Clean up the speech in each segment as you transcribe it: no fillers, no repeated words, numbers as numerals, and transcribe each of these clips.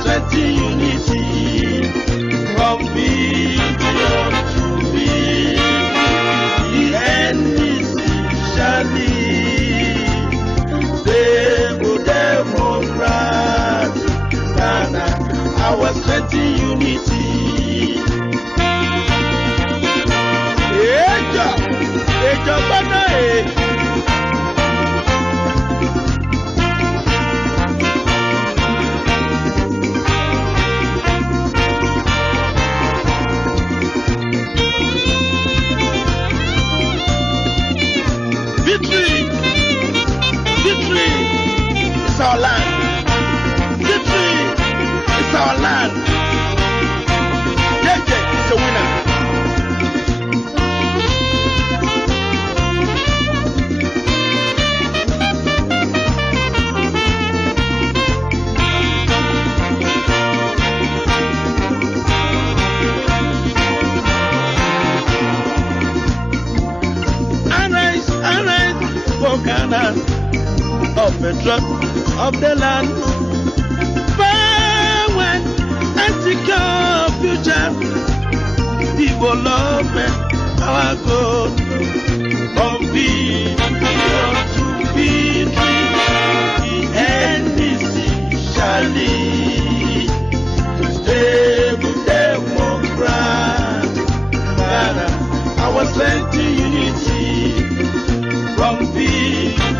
strengthening unity from billion to billion. The NDC shall lead. Stable Democrat, Ghana, our strengthening unity. Ejo bana Victory is our land. Victory is our land. Jeje is a winner. Ghana, of the drop of the land, power and secure future, development, our goal, from billion to billion, the NDC shall lead. Stable Democrat, Ghana, our strength in unity. From billion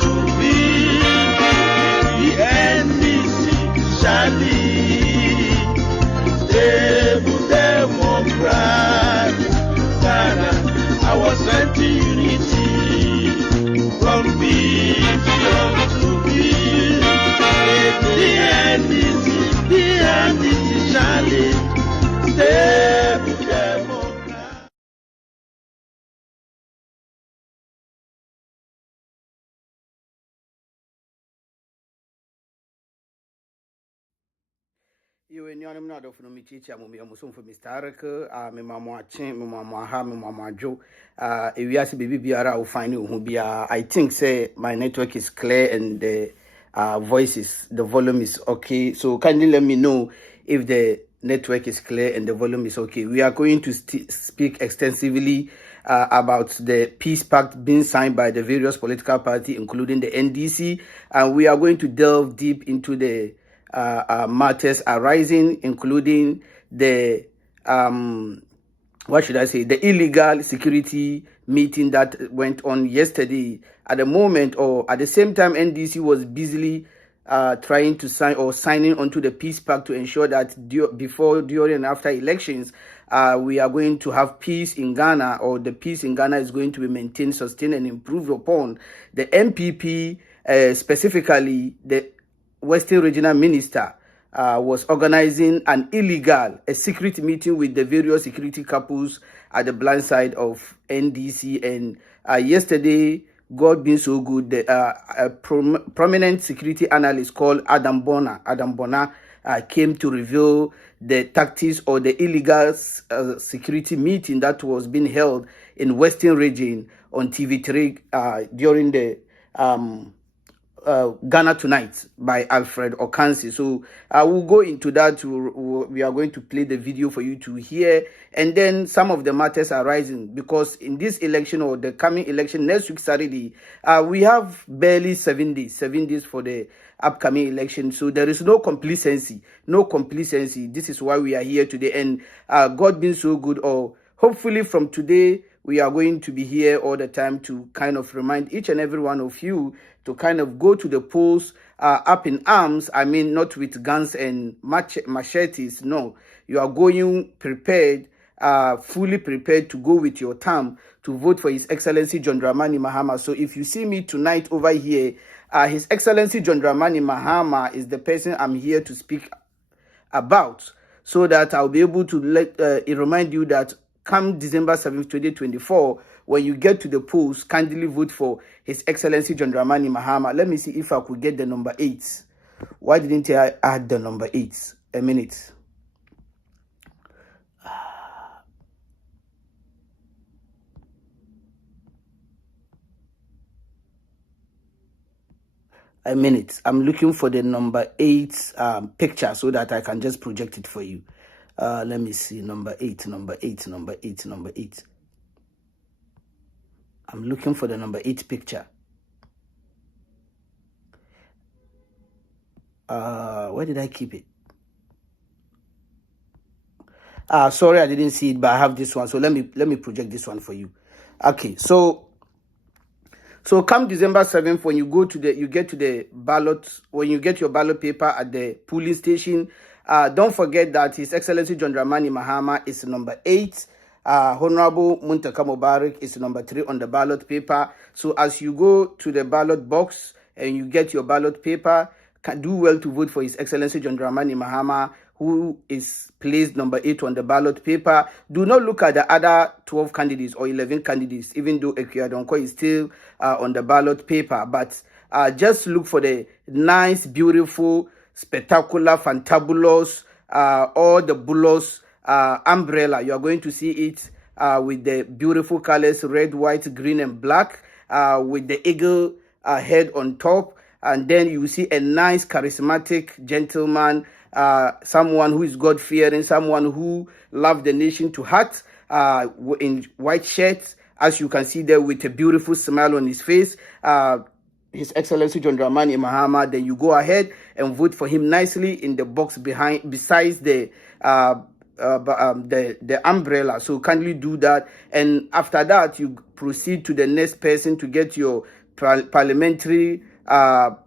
to billion, the NDC shall lead. Stable Democrat, Ghana, our strength in unity. From billion to billion, the NDC shall lead. Stable Democrat. You and your name not of no Michicha, Mumusum for Mr. Araka, Mamma Chin, Mamma Ham, Mamma Joe. If you ask baby Biara, will find you who be. I think say my network is clear and the the volume is okay. So kindly let me know if the network is clear and the volume is okay. We are going to speak extensively about the peace pact being signed by the various political parties, including the NDC, and we are going to delve deep into the matters arising, including the the illegal security meeting that went on yesterday. At the moment, or at the same time, NDC was busily trying to signing onto the peace pact to ensure that before, during, and after elections, we are going to have peace in Ghana, or the peace in Ghana is going to be maintained, sustained, and improved upon. The MPP, specifically the Western Regional Minister, was organizing a secret meeting with the various security couples at the blind side of NDC. And yesterday, God being so good, a prominent security analyst called Adam Bona came to reveal the tactics or the illegal security meeting that was being held in Western Region on TV3 during the Ghana Tonight by Alfred Okansi. So I will go into that. We are going to play the video for you to hear, and then some of the matters arising, because in this election, or the coming election next week Saturday, we have barely 7 days for the upcoming election. So there is no complacency. This is why we are here today, and God being so good, or hopefully from today we are going to be here all the time to kind of remind each and every one of you to kind of go to the polls up in arms. I mean, not with guns and machetes. No, you are going prepared, fully prepared to go with your thumb to vote for His Excellency John Dramani Mahama. So if you see me tonight over here, His Excellency John Dramani Mahama is the person I'm here to speak about, so that I'll be able to remind you that come December 7th, 2024, when you get to the polls, kindly vote for His Excellency John Dramani Mahama. Let me see if I could get the number 8. Why didn't I add the number 8? A minute. a minute. I'm looking for the number 8 picture so that I can just project it for you. Let me see. Number 8. I'm looking for the number 8 picture. Where did I keep it? Sorry, I didn't see it, but I have this one. So let me project this one for you. Okay, so come December 7th, when you get to the ballot, when you get your ballot paper at the polling station, don't forget that His Excellency John Dramani Mahama is number 8. Honorable Muntaka Mubarak is number 3 on the ballot paper. So as you go to the ballot box and you get your ballot paper, do well to vote for His Excellency John Dramani Mahama, who is placed number 8 on the ballot paper. Do not look at the other 12 candidates or 11 candidates, even though Ekuadonko is still on the ballot paper. But just look for the nice, beautiful, spectacular, fantabulous, all the bulos umbrella. You are going to see it with the beautiful colors, red, white, green, and black, with the eagle head on top. And then you see a nice, charismatic gentleman, someone who is God-fearing, someone who loves the nation to heart, in white shirt, as you can see there, with a beautiful smile on his face. His Excellency John Dramani Mahama. Then you go ahead and vote for him nicely in the box besides the umbrella. So kindly do that, and after that you proceed to the next person to get your parliamentary ballot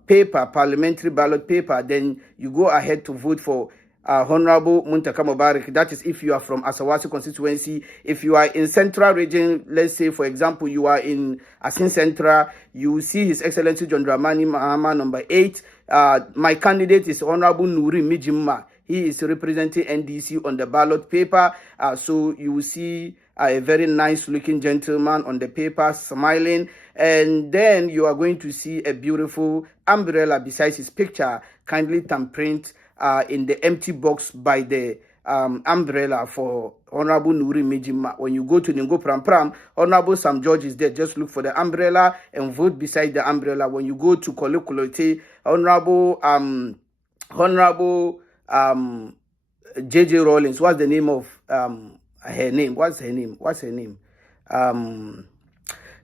paper. Then you go ahead to vote for Honorable Muntaka Mubarak. That is if you are from Asawasi constituency. If you are in Central region, let's say for example you are in Asin Central, you see His Excellency John Dramani Mahama number 8. My candidate is Honorable Nuri Mijimma. He is representing NDC on the ballot paper. So you will see a very nice looking gentleman on the paper smiling, and then you are going to see a beautiful umbrella besides his picture, kindly thumbprint in the empty box by the umbrella for Honorable Nuri Mijima. When you go to Ningo Pram Pram, Honorable Sam George is there. Just look for the umbrella and vote beside the umbrella. When you go to Kolokulote, Honorable JJ Rawlings, what's the name of her name? What's her name?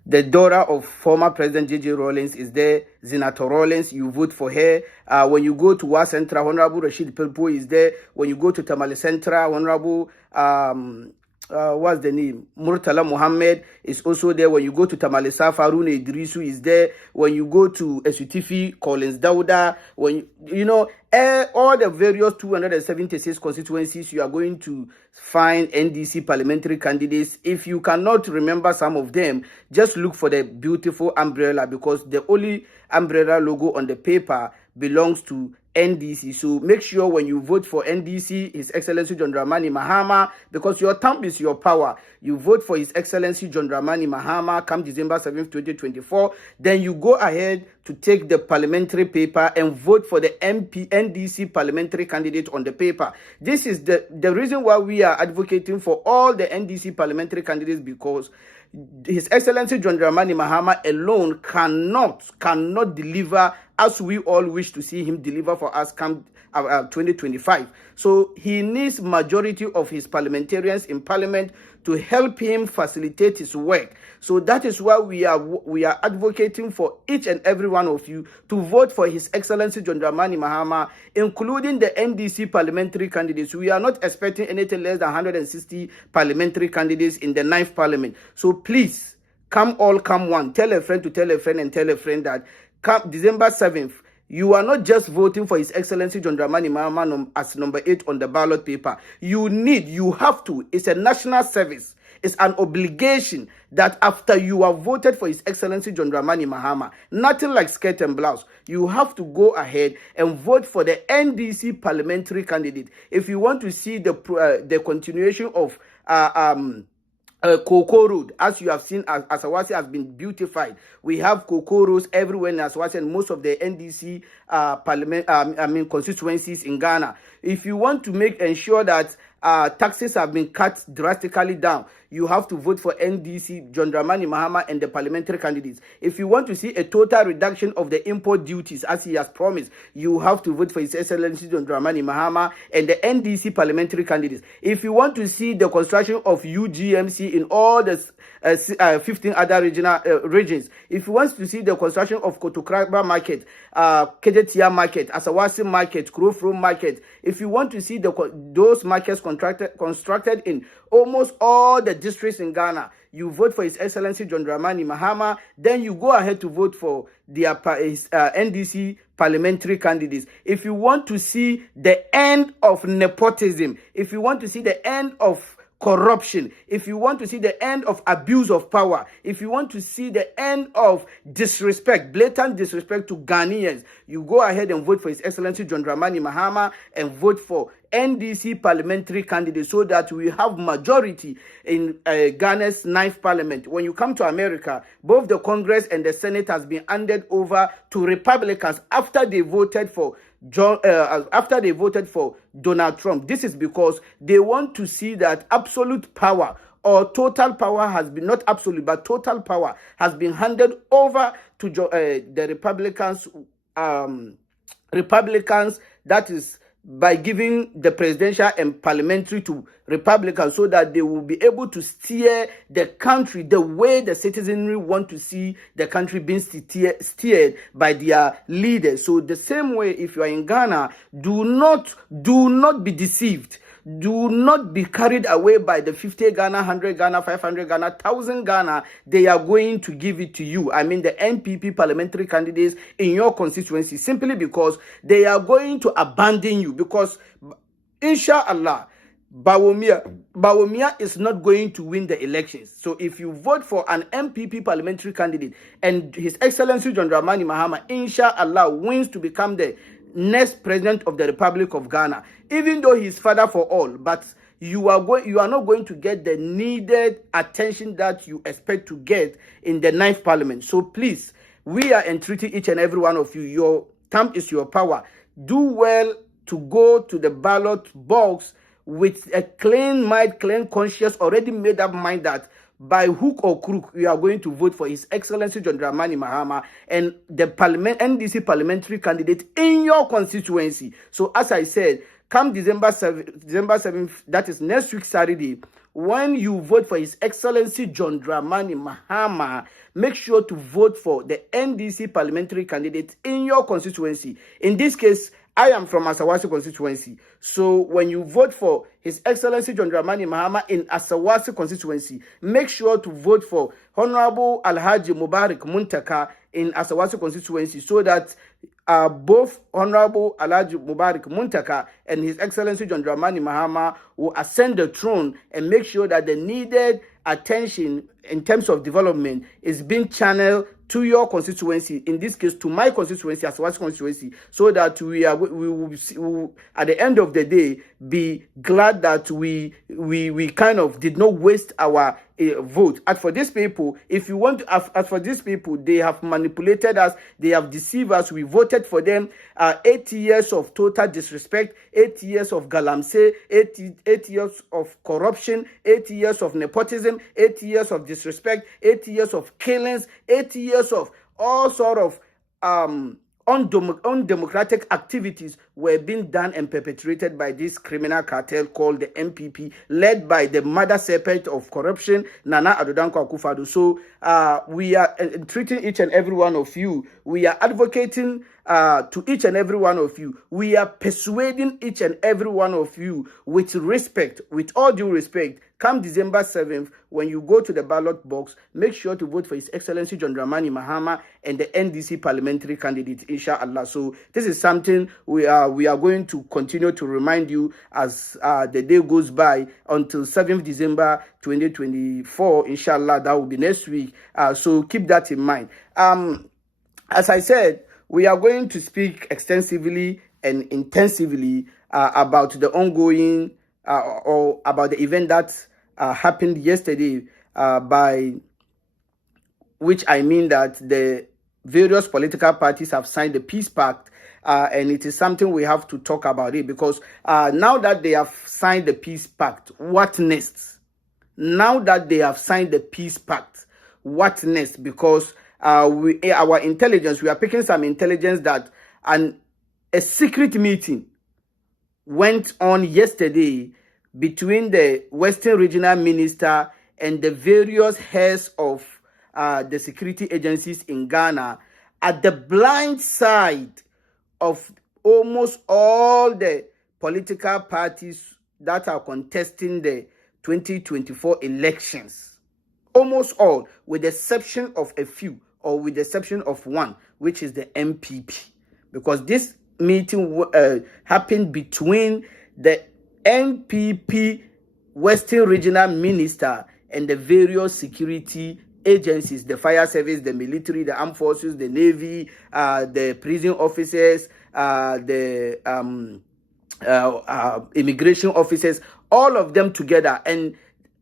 The daughter of former President J.J. Rawlings is there, Zinato Rawlings. You vote for her. When you go to Wa Central, Honorable Rashid Pelpo is there. When you go to Tamale Central, Honorable what's the name? Murtala Muhammad is also there. When you go to Tamale South, Haruna Idrisu is there. When you go to Esutifi, Collins Dauda, when you know all the various 276 constituencies, you are going to find NDC parliamentary candidates. If you cannot remember some of them, just look for the beautiful umbrella, because the only umbrella logo on the paper belongs to NDC. So make sure when you vote for NDC, His Excellency John Dramani Mahama, because your thumb is your power, you vote for His Excellency John Dramani Mahama come December 7th, 2024. Then you go ahead to take the parliamentary paper and vote for the NDC parliamentary candidate on the paper. This is the reason why we are advocating for all the NDC parliamentary candidates, because His Excellency John Dramani Mahama alone cannot deliver as we all wish to see him deliver for us come 2025. So he needs majority of his parliamentarians in parliament to help him facilitate his work. So that is why we are advocating for each and every one of you to vote for His Excellency John Dramani Mahama, including the NDC parliamentary candidates. We are not expecting anything less than 160 parliamentary candidates in the 9th parliament. So please, come all, come one. Tell a friend to tell a friend and tell a friend that come December 7th, you are not just voting for His Excellency John Dramani Mahama as number 8 on the ballot paper. You have to. It's a national service. It's an obligation that after you have voted for His Excellency John Dramani Mahama, nothing like skirt and blouse, you have to go ahead and vote for the NDC parliamentary candidate. If you want to see the continuation of Cocoa Road, as you have seen, Asawasi has been beautified. We have Cocoa Roads everywhere in Asawasi and most of the NDC constituencies in Ghana. If you want to ensure that taxes have been cut drastically down. You have to vote for NDC, John Dramani Mahama, and the parliamentary candidates. If you want to see a total reduction of the import duties, as he has promised, you have to vote for His Excellency John Dramani Mahama and the NDC parliamentary candidates. If you want to see the construction of UGMC in all the 15 other regions, if you want to see the construction of Kotokraba Market, Kejetia Market, Asawasi Market, Krofro Market, if you want to see those markets constructed in almost all the districts in Ghana, you vote for His Excellency John Dramani Mahama, then you go ahead to vote for their NDC parliamentary candidates. If you want to see the end of nepotism, if you want to see the end of corruption, if you want to see the end of abuse of power, if you want to see the end of disrespect, blatant disrespect to Ghanaians, you go ahead and vote for His Excellency John Dramani Mahama and vote for NDC parliamentary candidates so that we have majority in Ghana's 9th parliament. When you come to America, both the Congress and the Senate has been handed over to Republicans after they voted for Donald Trump. This is because they want to see that absolute power or total power has been, not absolute, but total power has been handed over to the Republicans, that is by giving the presidential and parliamentary to Republicans so that they will be able to steer the country the way the citizenry want to see the country being steered by their leaders. So the same way, if you are in Ghana, do not be deceived. Do not be carried away by the 50 Ghana, 100 Ghana, 500 Ghana, 1,000 Ghana. They are going to give it to you. I mean the NPP parliamentary candidates in your constituency, simply because they are going to abandon you. Because, inshallah, Bawumia is not going to win the elections. So if you vote for an MPP parliamentary candidate and His Excellency John Dramani Mahama, inshallah, wins to become the next president of the Republic of Ghana, even though he's father for all, but you are not going to get the needed attention that you expect to get in the 9th parliament. So please, we are entreating each and every one of you. Your time is your power. Do well to go to the ballot box with a clean mind, clean conscience, already made up mind that by hook or crook, we are going to vote for His Excellency John Dramani Mahama and the NDC parliamentary candidate in your constituency. So as I said, come December 7th, that is next week Saturday, when you vote for His Excellency John Dramani Mahama, make sure to vote for the NDC parliamentary candidate in your constituency. In this case, I am from Asawasi constituency. So when you vote for His Excellency John Dramani Mahama in Asawasi constituency, make sure to vote for Honorable Alhaji Mubarak Muntaka in Asawasi constituency so that both Honorable Alhaji Mubarak Muntaka and His Excellency John Dramani Mahama will ascend the throne and make sure that the needed attention in terms of development is being channeled to your constituency, in this case to my constituency, Asawasi constituency, so that we will at the end of the day be glad that we kind of did not waste our vote. As for these people, if you want to, as for these people, they have manipulated us, they have deceived us. We voted for them. 8 years of total disrespect, 8 years of galamsey, 8 years of corruption, 8 years of nepotism, 8 years of disrespect, 8 years of killings, 8 years of all sort of undemocratic activities were being done and perpetrated by this criminal cartel called the MPP, led by the mother serpent of corruption, Nana Addo Dankwa Akufo-Addo. So we are treating each and every one of you. We are advocating to each and every one of you. We are persuading each and every one of you with respect, with all due respect. Come December 7th, when you go to the ballot box, make sure to vote for His Excellency John Dramani Mahama and the NDC parliamentary candidate, inshallah. So this is something we are going to continue to remind you as the day goes by until 7th December 2024, inshallah. That will be next week. So keep that in mind. As I said, we are going to speak extensively and intensively about the ongoing or about the event that happened yesterday, by which I mean that the various political parties have signed the peace pact and it is something we have to talk about it, because now that they have signed the peace pact, what next? Now that they have signed the peace pact, what next? Because our intelligence, we are picking some intelligence that a secret meeting went on yesterday between the Western Regional Minister and the various heads of the security agencies in Ghana at the blind side of almost all the political parties that are contesting the 2024 elections. Almost all, with the exception of a few, or with the exception of one, which is the NPP. Because this meeting happened between the NPP Western Regional Minister and the various security agencies, the fire service, the military, the armed forces, the navy, the prison officers, the immigration officers, all of them together. And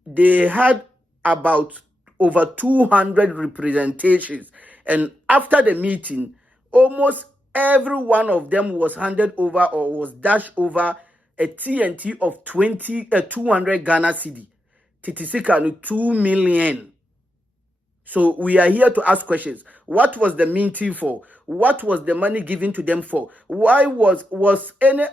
they had about over 200 representations. And after the meeting, almost every one of them was handed over or was dashed over a TNT of 200 Ghana cedi. Titisika 2 million. So we are here to ask questions. What was the meeting for? What was the money given to them for? Why was there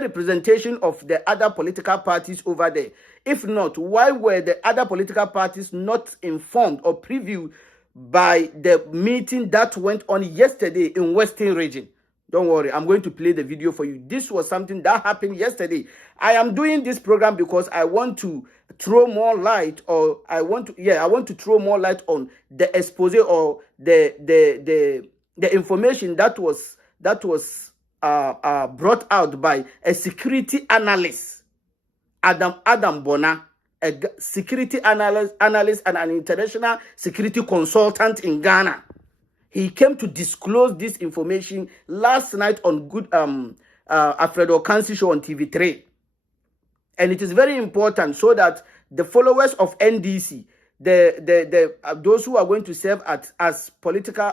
representation of the other political parties over there? If not, why were the other political parties not informed or previewed by the meeting that went on yesterday in Western Region? Don't worry, I'm going to play the video for you. This was something that happened yesterday. I am doing this program because I want to throw more light, or I want to throw more light on the expose or the information that was brought out by a security analyst, Adam Bona, a security analyst and an international security consultant in Ghana. He came to disclose this information last night on Alfredo Kansi show on TV3. And it is very important so that the followers of NDC, those who are going to serve as political,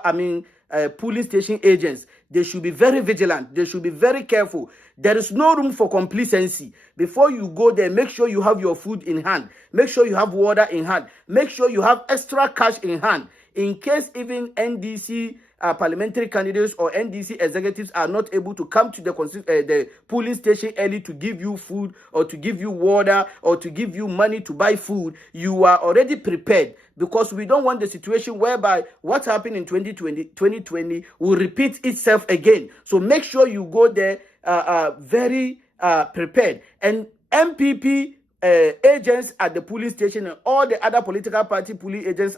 police station agents, they should be very vigilant. They should be very careful. There is no room for complacency. Before you go there, make sure you have your food in hand. Make sure you have water in hand. Make sure you have extra cash in hand. In case even NDC parliamentary candidates or NDC executives are not able to come to the polling station early to give you food or to give you water or to give you money to buy food, you are already prepared, because we don't want the situation whereby what happened in 2020 will repeat itself again. So make sure you go there very prepared. And MPP agents at the polling station and all the other political party polling agents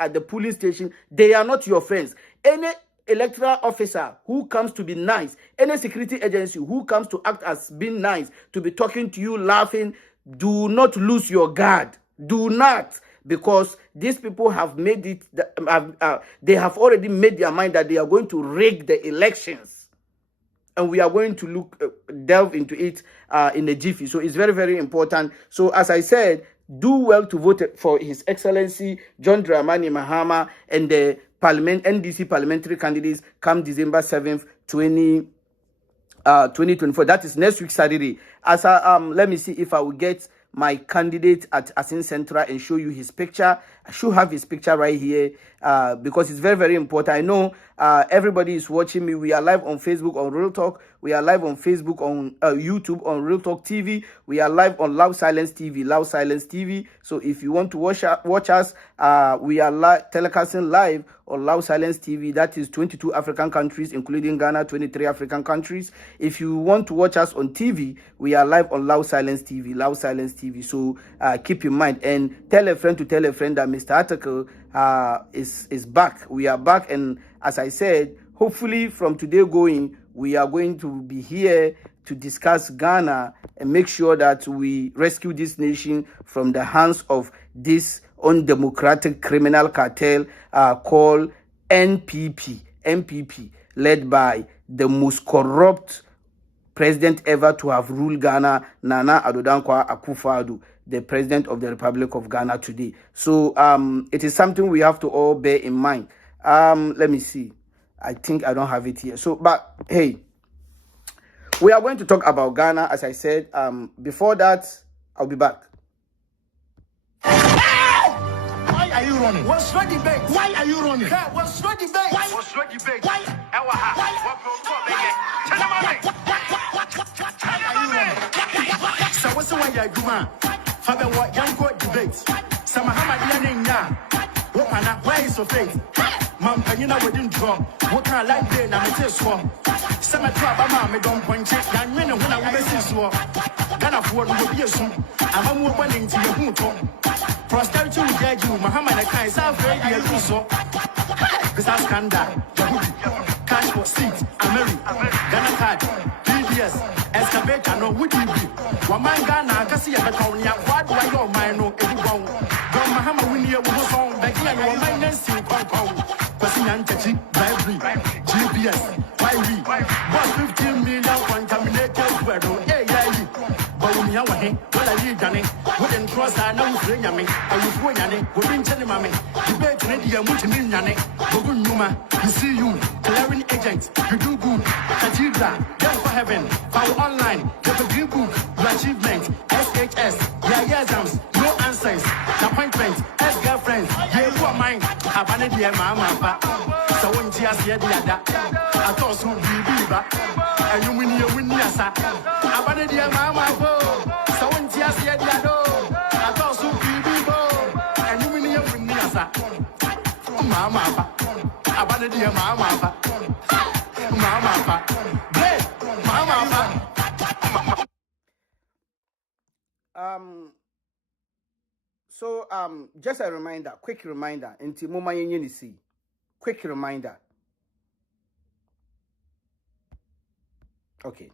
at the polling station, they are not your friends. Any electoral officer who comes to be nice, any security agency who comes to act as being nice, to be talking to you, laughing, do not lose your guard. Do not, because these people have made it, they have already made their mind that they are going to rig the elections. And we are going to delve into it in a jiffy. So it's very, very important. So as I said, do well to vote for His Excellency John Dramani Mahama and the NDC parliamentary candidates come December 7th, 2024. That is next week, Saturday. As let me see if I will get my candidate at Asin Central and show you his picture. I should have his picture right here because it's very, very important. I know everybody is watching me. We are live on Facebook on Real Talk. We are live on Facebook on YouTube on Real Talk TV. We are live on Loud Silence TV. Loud Silence TV. So if you want to watch us, we are telecasting live on Loud Silence TV. That is 22 African countries, including Ghana, 23 African countries. If you want to watch us on TV, we are live on Loud Silence TV. Loud Silence TV. So keep in mind and tell a friend to tell a friend that Mr. Article is back. We are back, and as I said, hopefully from today going, we are going to be here to discuss Ghana and make sure that we rescue this nation from the hands of this undemocratic criminal cartel called NPP, led by the most corrupt president ever to have ruled Ghana, Nana Addo Dankwa Akufo-Addo, the president of the Republic of Ghana today. So it is something we have to all bear in mind. Let me see. I think I don't have it here. So, but hey, we are going to talk about Ghana, as I said. Before that, I'll be back. Why are you running? What's your debate? Why are you running? What's your debate? What's your debate? Why? So what's the way you do, man? Father, what young court debates? Some Muhammad Yanin, where is your faith? Mom, you know we didn't draw. What can I like there? Now it is war. Some of Trabama, don't point it. Young men when I was this war. Ghana for will be a soon. I'm more willing to your home. Prosperity will get you. Muhammad, I can't say very good. So, this is scandal. Cash for seats, America, Ghana card, DBS, excavator, no would you be? One man Ghana, Cassia, Batonia, what do I know? My no, everyone. Don't Muhammad win here with a song, Becky, and your mind and see Pasian Tachi, Bribery, GPS, YV, was 15 million contaminated weather. But when you are here, well, I need Johnny. Wouldn't trust I know bring me. I was going Yanni, wouldn't tell him, Mammy. You bet Canadian, which mean Yanni. Bogun Numa, you see you, clearing agent, you do good. Cathedral, just for heaven, for online, get a green book, your achievement, SHS, your exams, no answers, appointment, ex-girlfriends, you are mine. I've had a mama, so when she has yet the other, I thought so be back, and you win your son. I've had a mama, so when she has yet the other, I thought so be and you win your son. Mama, I've had a mama, So just a reminder, quick reminder, into Moma Yenisi. Quick reminder. Okay.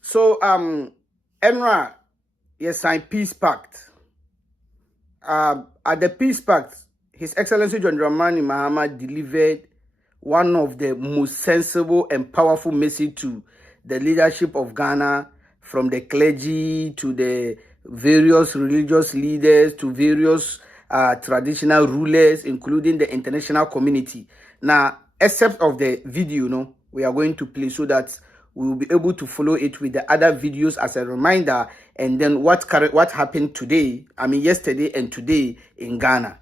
So Enra, yes, signed peace pact. At the peace pact, His Excellency John Dramani Mahama delivered one of the most sensible and powerful message to the leadership of Ghana, from the clergy to the various religious leaders to various traditional rulers, including the international community. Now, except of the video, we are going to play so that we will be able to follow it with the other videos as a reminder, and then what happened today, yesterday and today in Ghana.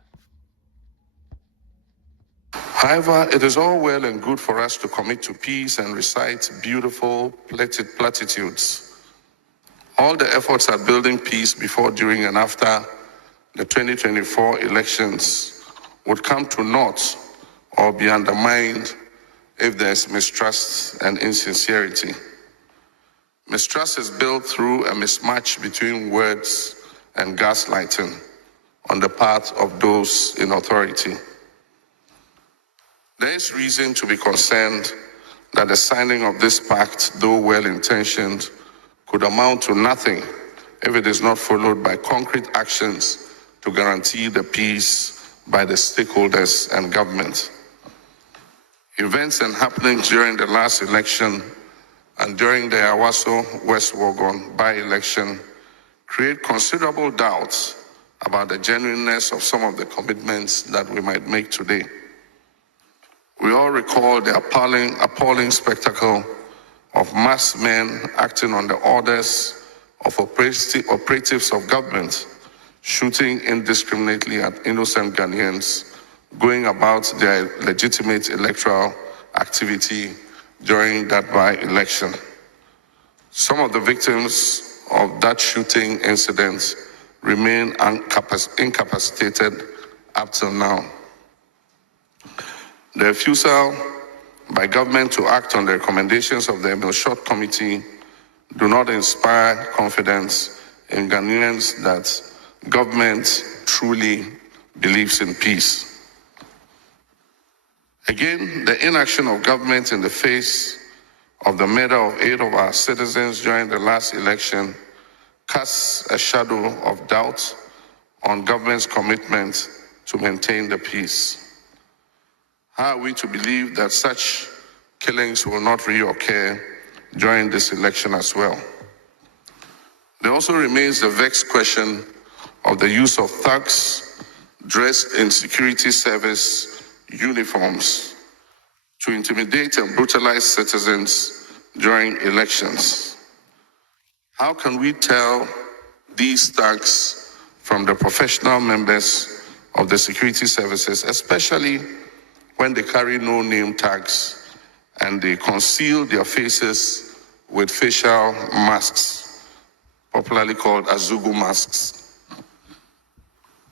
However, it is all well and good for us to commit to peace and recite beautiful platitudes. All the efforts at building peace before, during, and after the 2024 elections would come to naught or be undermined if there's mistrust and insincerity. Mistrust is built through a mismatch between words and gaslighting on the part of those in authority. There is reason to be concerned that the signing of this pact, though well-intentioned, could amount to nothing if it is not followed by concrete actions to guarantee the peace by the stakeholders and government. Events and happenings during the last election and during the Awaso West Wuogon by-election create considerable doubts about the genuineness of some of the commitments that we might make today. We all recall the appalling spectacle of mass men acting on the orders of operatives of government, shooting indiscriminately at innocent Ghanaians, going about their legitimate electoral activity during that by-election. Some of the victims of that shooting incident remain incapacitated up till now. The refusal by government to act on the recommendations of the Emil Short Committee do not inspire confidence in Ghanaians that government truly believes in peace. Again, the inaction of government in the face of the murder of 8 of our citizens during the last election casts a shadow of doubt on government's commitment to maintain the peace. How are we to believe that such killings will not reoccur during this election as well? There also remains the vexed question of the use of thugs dressed in security service uniforms to intimidate and brutalize citizens during elections. How can we tell these thugs from the professional members of the security services, especially when they carry no name tags and they conceal their faces with facial masks, popularly called Azugu masks?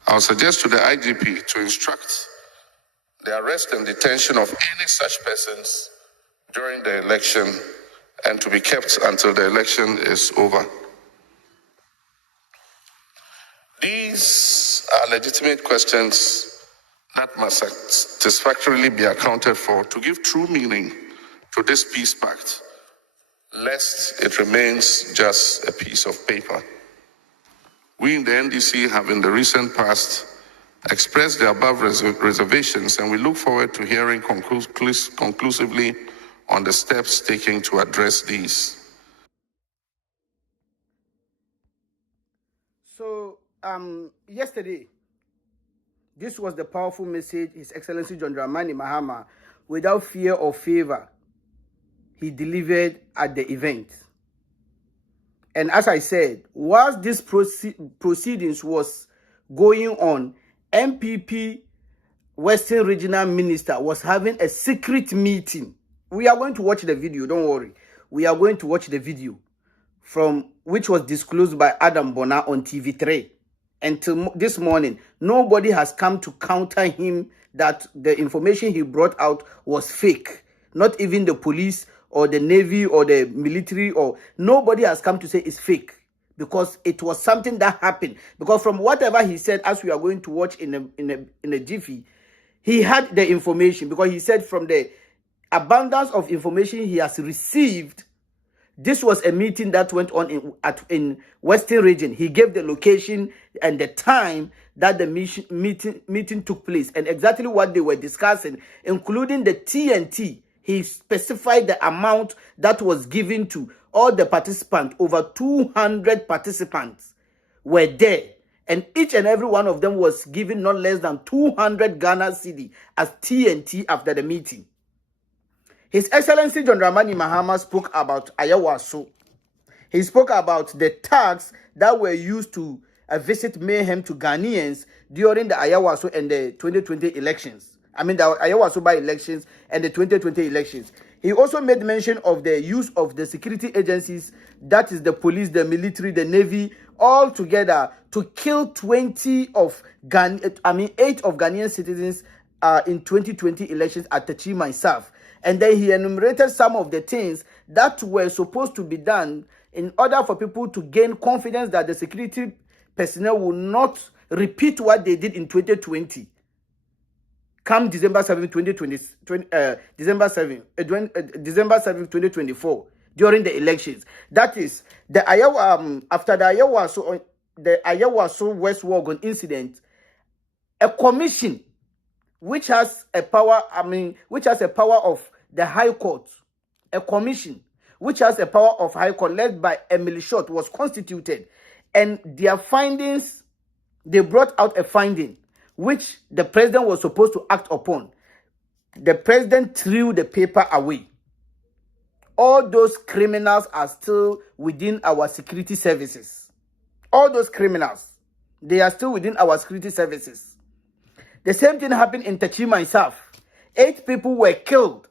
I'll suggest to the IGP to instruct the arrest and detention of any such persons during the election and to be kept until the election is over. These are legitimate questions that must satisfactorily be accounted for to give true meaning to this peace pact, lest it remains just a piece of paper. We in the NDC have in the recent past expressed the above reservations, and we look forward to hearing conclusively on the steps taken to address these. So, yesterday, this was the powerful message His Excellency John Dramani Mahama, without fear or favor, he delivered at the event. And as I said, whilst this proceedings was going on, MPP Western Regional Minister was having a secret meeting. We are going to watch the video, don't worry. We are going to watch the video from which was disclosed by Adam Bona on TV3. Until this morning, nobody has come to counter him that the information he brought out was fake. Not even the police or the Navy or the military, or nobody has come to say it's fake, because it was something that happened. Because from whatever he said, as we are going to watch in a jiffy, he had the information, because he said from the abundance of information he has received, this was a meeting that went on in Western Region. He gave the location and the time that the meeting took place and exactly what they were discussing, including the TNT. He specified the amount that was given to all the participants. Over 200 participants were there, and each and every one of them was given not less than 200 Ghana cedi as TNT after the meeting. His Excellency John Dramani Mahama spoke about Ayawaso. He spoke about the tax that were used to visit mayhem to Ghanaians during the Ayawaso and the 2020 elections. I mean, the Ayawaso by-elections and the 2020 elections. He also made mention of the use of the security agencies, that is the police, the military, the Navy, all together to kill 8 of Ghanaian citizens in 2020 elections at Techima South. And then he enumerated some of the things that were supposed to be done in order for people to gain confidence that the security personnel will not repeat what they did in 2020. Come December 7, 2024, during the elections. That is, after the Ayawaso West Wuogon incident, a commission which has a power, of the High Court, a commission which has a power of High Court led by Emily Short was constituted, and their findings, they brought out a finding which the president was supposed to act upon. The president threw the paper away. All those criminals are still within our security services. All those criminals, they are still within our security services. The same thing happened in Techima South. 8 people were killed.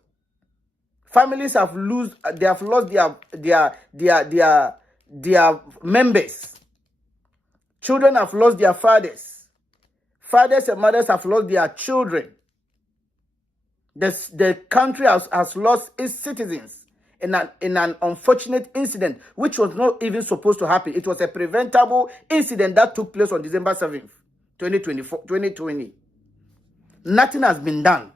Families have lost their members. Children have lost their fathers. Fathers and mothers have lost their children. The country has lost its citizens in an unfortunate incident, which was not even supposed to happen. It was a preventable incident that took place on December 7th, 2020. Nothing has been done.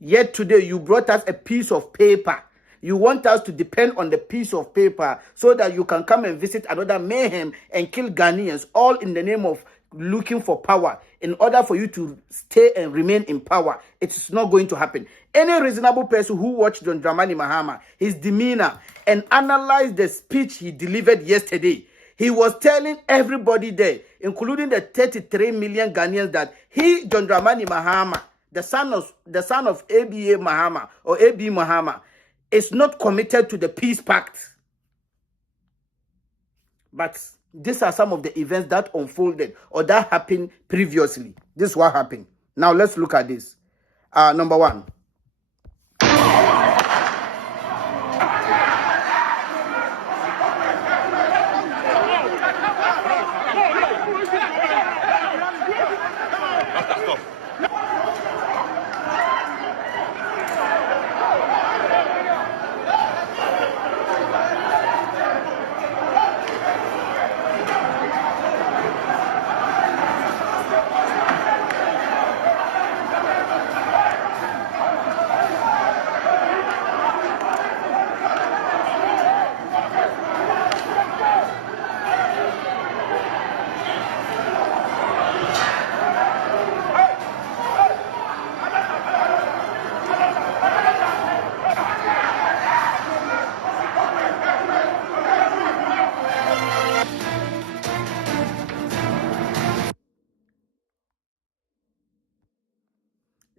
Yet today you brought us a piece of paper. You want us to depend on the piece of paper so that you can come and visit another mayhem and kill Ghanaians, all in the name of looking for power, in order for you to stay and remain in power. It is not going to happen. Any reasonable person who watched John Dramani Mahama, his demeanor, and analyzed the speech he delivered yesterday, He was telling everybody there, including the 33 million Ghanaians, that he, John Dramani Mahama, the son of ABA Mahama or AB Mahama, is not committed to the peace pact. But these are some of the events that unfolded or that happened previously. This is what happened. Now let's look at this. Number one.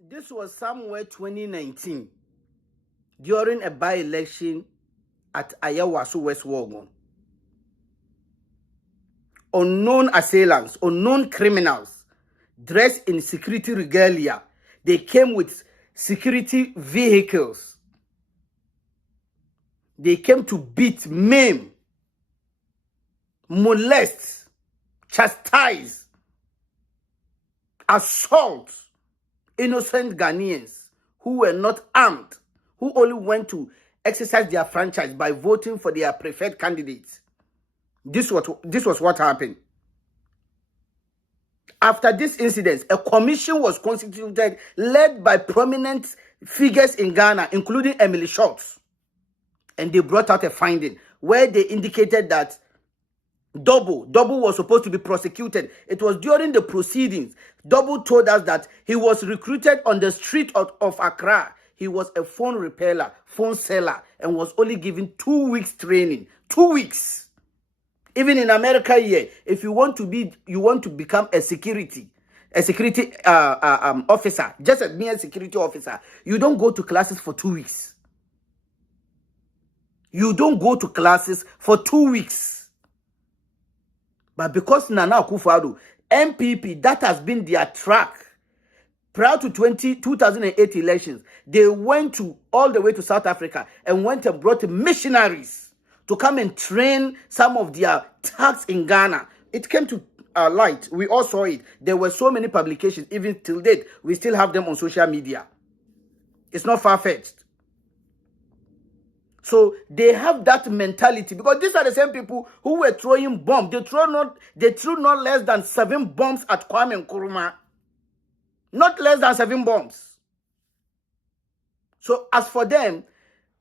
This was somewhere 2019 during a by-election at Ayawaso, West Wuogon. Unknown assailants, unknown criminals, dressed in security regalia, they came with security vehicles. They came to beat, maim, molest, chastise, assault innocent Ghanaians who were not armed, who only went to exercise their franchise by voting for their preferred candidates. This was what happened. After this incident, a commission was constituted led by prominent figures in Ghana, including Emily Schultz. And they brought out a finding where they indicated that Double was supposed to be prosecuted. It was during the proceedings. Double told us that he was recruited on the street of Accra. He was a phone repairer, phone seller, and was only given 2 weeks training. 2 weeks. Even in America here, if you want to become a security officer, just a mere security officer, you don't go to classes for 2 weeks. You don't go to classes for 2 weeks. But because Nana Akufo-Addo, MPP, that has been their track. Prior to 2008 elections, they went all the way to South Africa and went and brought missionaries to come and train some of their thugs in Ghana. It came to light. We all saw it. There were so many publications. Even till date, we still have them on social media. It's not far-fetched. So they have that mentality, because these are the same people who were throwing bombs. They threw not less than 7 bombs at Kwame Nkrumah. Not less than 7 bombs. So as for them,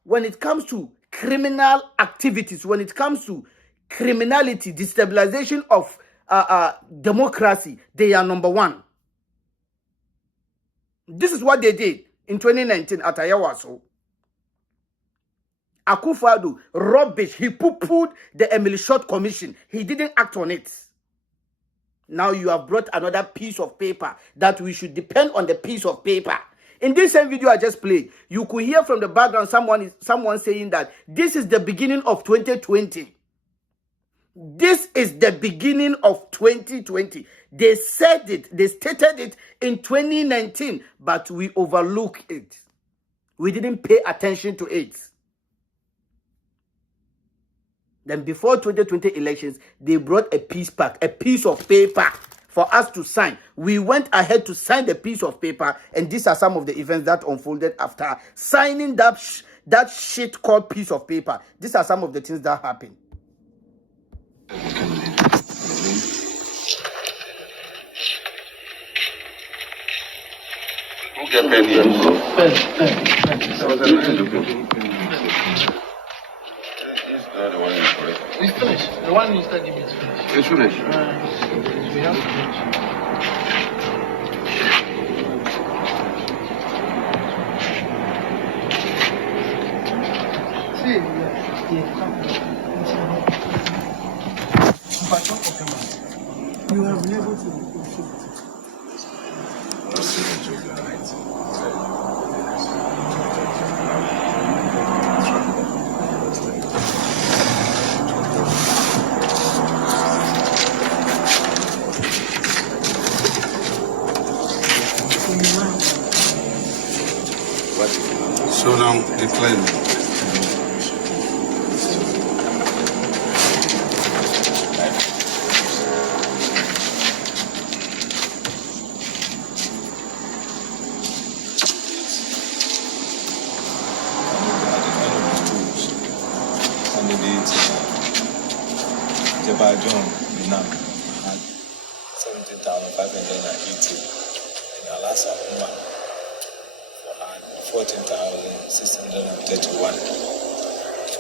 when it comes to criminal activities, when it comes to criminality, destabilization of democracy, they are number one. This is what they did in 2019 at Ayawaso. Akufo-Addo, rubbish. He poo-pooed the Emily Schultz Commission. He didn't act on it. Now you have brought another piece of paper that we should depend on the piece of paper. In this same video I just played, you could hear from the background someone saying that this is the beginning of 2020. This is the beginning of 2020. They said it, they stated it in 2019, but we overlooked it. We didn't pay attention to it. Then before 2020 elections, they brought a peace pact, a piece of paper for us to sign. We went ahead to sign the piece of paper, and these are some of the events that unfolded after signing that shit called piece of paper. These are some of the things that happened. We finished. The one you started is finished. It's finished. We have to finish. See, yeah, come. You have been able to negotiate. So now declare. Jabal John, now had 17,580, and Alasa Umar had 14,631.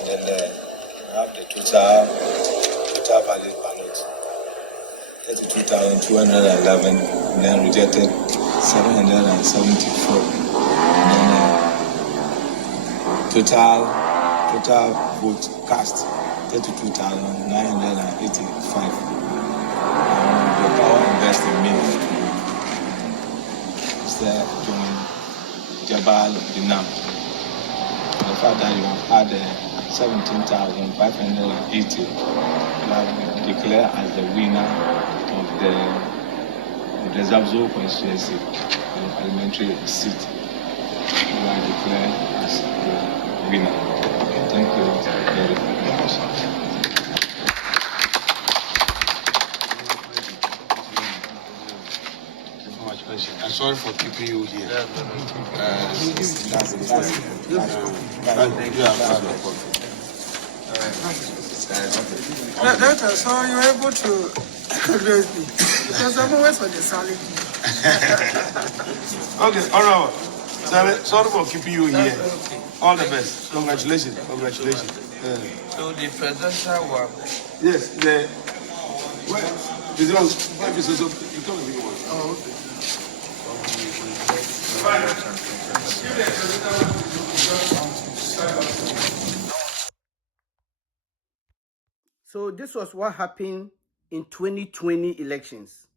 And then we have the total valid ballot, 32,211, and then rejected 774. And then total vote cast 32,985. The power invest in me. Mr. John Jabal Dinam. The fact that you have had 17,580, you have declared as the winner of the Zabzo constituency, the parliamentary seat. You are declared as the winner. Thank you very much. I'm sorry for keeping you here. Doctor, so you're able to address me because I'm always on the salary. Okay, all right. Sorry for keeping you here. All the best. Congratulations. So the presidential one. Yes, the you come with me. Oh, okay. So this was what happened in 2020 elections.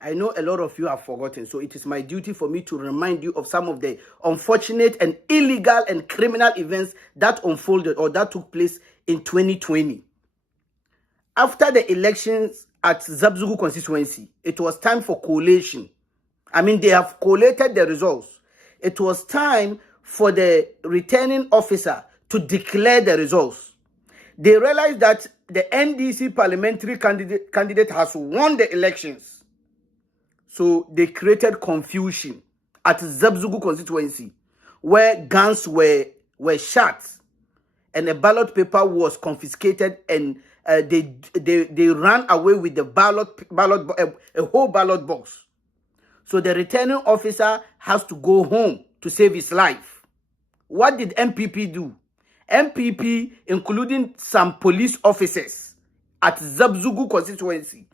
I know a lot of you have forgotten, so it is my duty for me to remind you of some of the unfortunate and illegal and criminal events that unfolded or that took place in 2020. After the elections at Zabzugu constituency, it was time for collation. I mean, they have collated the results. It was time for the returning officer to declare the results. They realized that the NDC parliamentary candidate has won the elections. So they created confusion at Zabzugu constituency, where guns were shot and a ballot paper was confiscated, and they ran away with the a whole ballot box. So the returning officer has to go home to save his life. What did MPP do? MPP, including some police officers at Zabzugu constituency,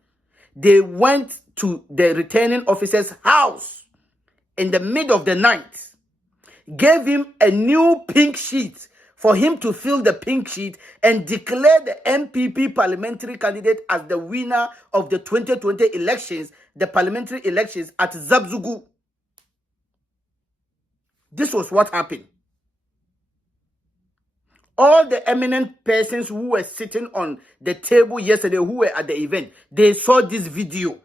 they went to the returning officer's house in the middle of the night, gave him a new pink sheet for him to fill the pink sheet and declare the MPP parliamentary candidate as the winner of the 2020 elections, the parliamentary elections at Zabzugu. This was what happened. All the eminent persons who were sitting on the table yesterday, who were at the event, they saw this video.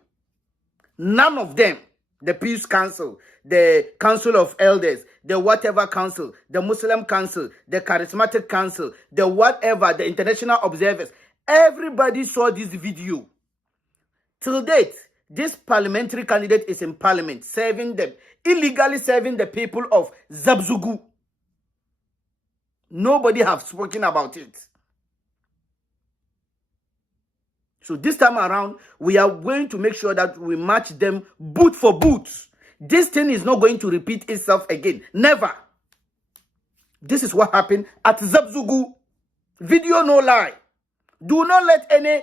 None of them, the Peace Council, the Council of Elders, the whatever council, the Muslim Council, the Charismatic Council, the whatever, the international observers, everybody saw this video. Till date, this parliamentary candidate is in parliament, illegally serving the people of Zabzugu. Nobody have spoken about it. So this time around, we are going to make sure that we match them boot for boot. This thing is not going to repeat itself again. Never. This is what happened at Zabzugu. Video no lie. Do not let any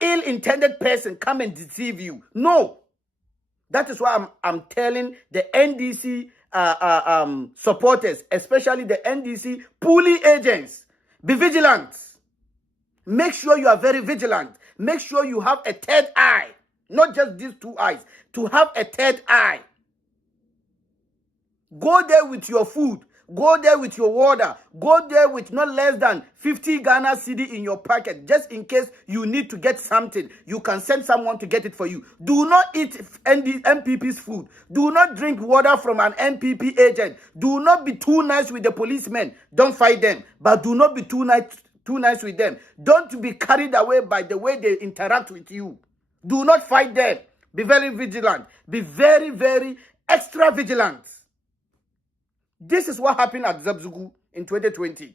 ill-intended person come and deceive you. No. That is why I'm telling the NDC supporters, especially the NDC pooling agents, be vigilant. Make sure you are very vigilant. Make sure you have a third eye, not just these two eyes, to have a third eye. Go there with your food. Go there with your water. Go there with not less than 50 Ghana cedi in your pocket. Just in case you need to get something, you can send someone to get it for you. Do not eat MPP's food. Do not drink water from an MPP agent. Do not be too nice with the policemen. Don't fight them. But do not be too nice with them. Don't be carried away by the way they interact with you. Do not fight them. Be very vigilant. Be very, very extra vigilant. This is what happened at Zabzugu in 2020.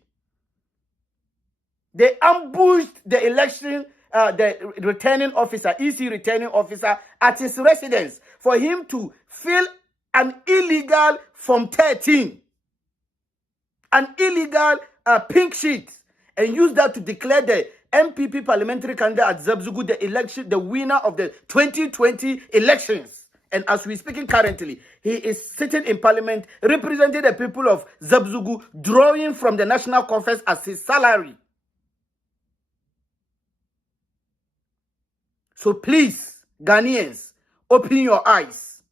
They ambushed the election, the returning officer, EC returning officer, at his residence for him to fill an illegal Form 13, an illegal pink sheet, and use that to declare the MPP parliamentary candidate at Zabzugu the winner of the 2020 elections. And as we're speaking currently, he is sitting in parliament representing the people of Zabzugu, drawing from the national conference as his salary. So please, Ghanaians, open your eyes.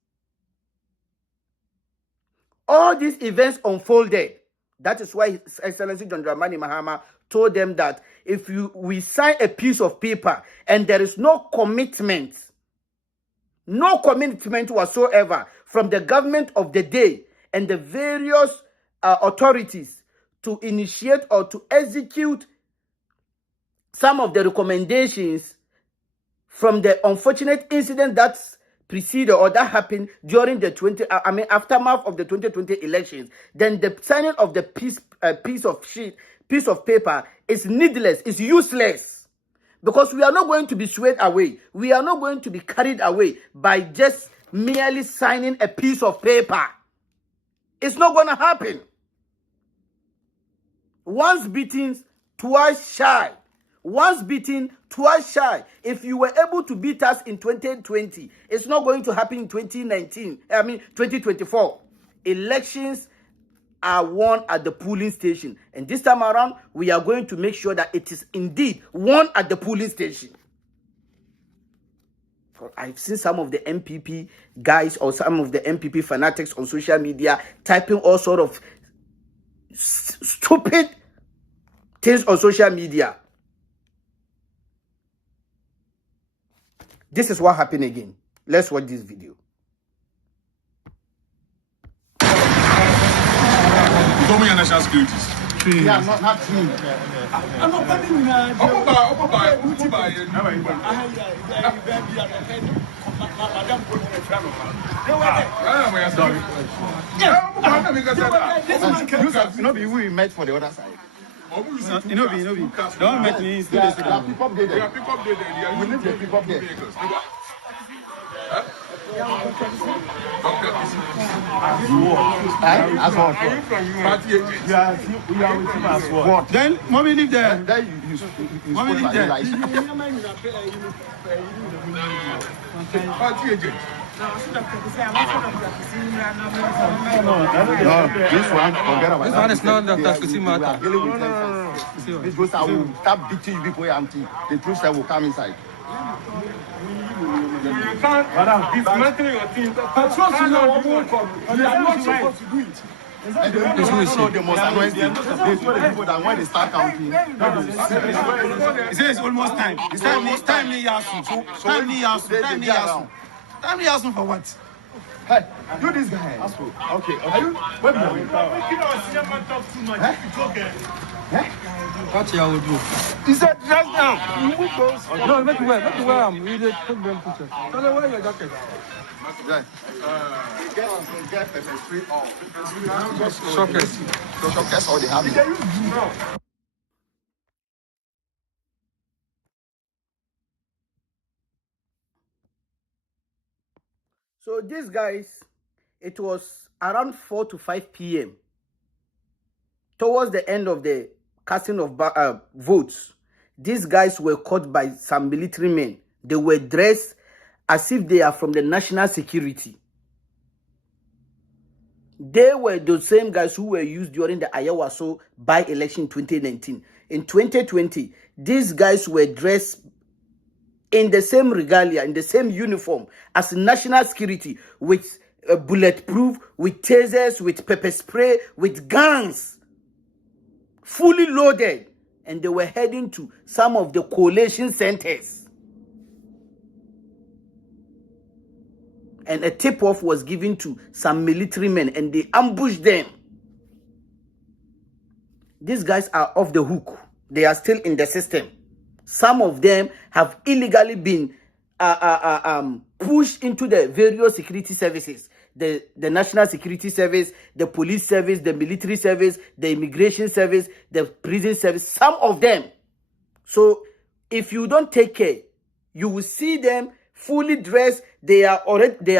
All these events unfolded. That is why His Excellency John Dramani Mahama told them that if we sign a piece of paper and there is no commitment whatsoever from the government of the day and the various authorities to initiate or to execute some of the recommendations from the unfortunate incident that preceded or that happened during the aftermath of the 2020 elections, then the signing of the piece of paper is needless, is useless. Because we are not going to be swayed away. We are not going to be carried away by just merely signing a piece of paper. It's not going to happen. Once beaten, twice shy. Once beaten, twice shy. If you were able to beat us in 2020, it's not going to happen in 2024. Elections are won at the polling station. And this time around, we are going to make sure that it is indeed won at the polling station. I've seen some of the MPP guys or some of the MPP fanatics on social media typing all sort of stupid things on social media. This is what happened again. Let's watch this video. Told me your national securities. Yeah, not true. I'm not betting. You know, we met for the other side. You know, don't make me. We need the pick up there. What? Then, mommy leave there. Mommy leave there. No, this one, forget about it. This one is not Dr. Kusimata. Because I will start beating you people empty. The troops that will come inside. Madam, dismantling your team. Patrol should not come. You are not supposed to do it. And the most annoying thing, they told the people that when they start counting, he says it's almost time. It's time Yasu for what? hey, do this guy. Okay. Are you? Where are you? Talk too much. What you will do? He said, dress down. No, make wear. I'm really put them picture. Tell them where your jacket. Get pepper spray all. Shockers all they have. So these guys, it was around 4 to 5 p.m. Towards the end of the casting of votes, these guys were caught by some military men. They were dressed as if they are from the national security. They were the same guys who were used during the Ayawaso by-election 2019. In 2020, these guys were dressed in the same regalia, in the same uniform as national security, with bulletproof, with tasers, with pepper spray, with guns, fully loaded. And they were heading to some of the coalition centers. And a tip-off was given to some military men, and they ambushed them. These guys are off the hook. They are still in the system. Some of them have illegally been pushed into the various security services. The National Security Service, the Police Service, the Military Service, the Immigration Service, the Prison Service, some of them. So if you don't take care, you will see them fully dressed. They are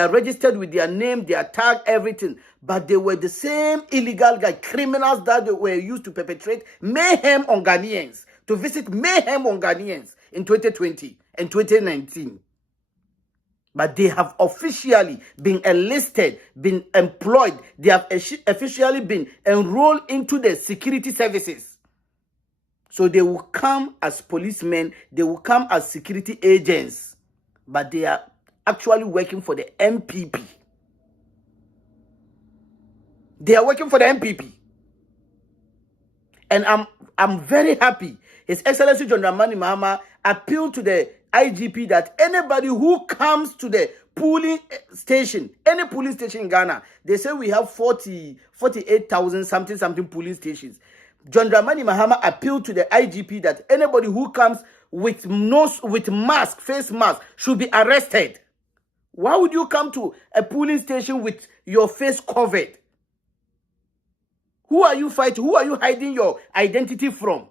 registered with their name, their tag, everything. But they were the same illegal criminals that were used to perpetrate mayhem on Ghanaians, to visit mayhem on Ghanaians in 2020 and 2019. But they have officially been enlisted, been employed. They have officially been enrolled into the security services. So they will come as policemen, they will come as security agents, but they are actually working for the MPP. They are working for the MPP. And I'm very happy. His Excellency John Dramani Mahama appealed to the IGP that anybody who comes to the polling station, any polling station in Ghana, they say we have 48,000 something polling stations. John Dramani Mahama appealed to the IGP that anybody who comes with mask, face mask, should be arrested. Why would you come to a polling station with your face covered? Who are you fighting? Who are you hiding your identity from?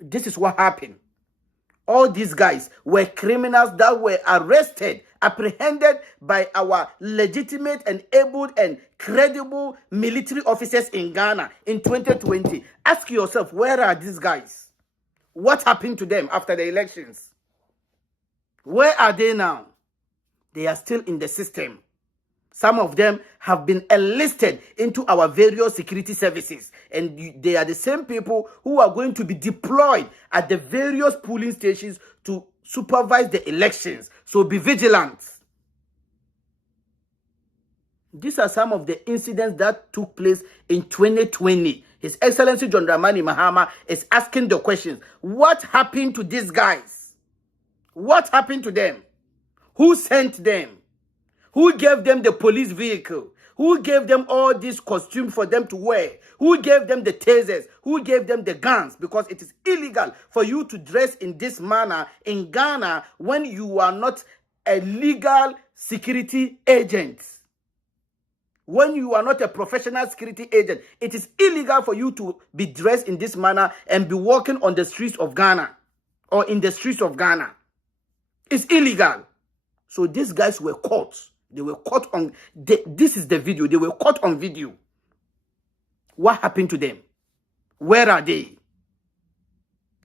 This is what happened. All these guys were criminals that were arrested, apprehended by our legitimate and able and credible military officers in Ghana in 2020. Ask yourself, where are these guys? What happened to them after the elections? Where are they now? They are still in the system. Some of them have been enlisted into our various security services. And they are the same people who are going to be deployed at the various polling stations to supervise the elections. So be vigilant. These are some of the incidents that took place in 2020. His Excellency John Dramani Mahama is asking the questions. What happened to these guys? What happened to them? Who sent them? Who gave them the police vehicle? Who gave them all these costumes for them to wear? Who gave them the tasers? Who gave them the guns? Because it is illegal for you to dress in this manner in Ghana when you are not a legal security agent. When you are not a professional security agent, it is illegal for you to be dressed in this manner and be walking on the streets of Ghana or in the streets of Ghana. It's illegal. So these guys were caught. They were caught on, this is the video, they were caught on video. What happened to them? Where are they?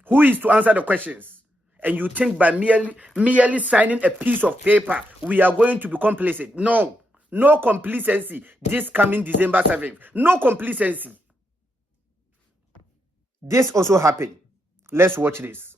Who is to answer the questions? And you think by merely signing a piece of paper, we are going to be complicit? No. No complacency this coming December 7th. No complacency. This also happened. Let's watch this.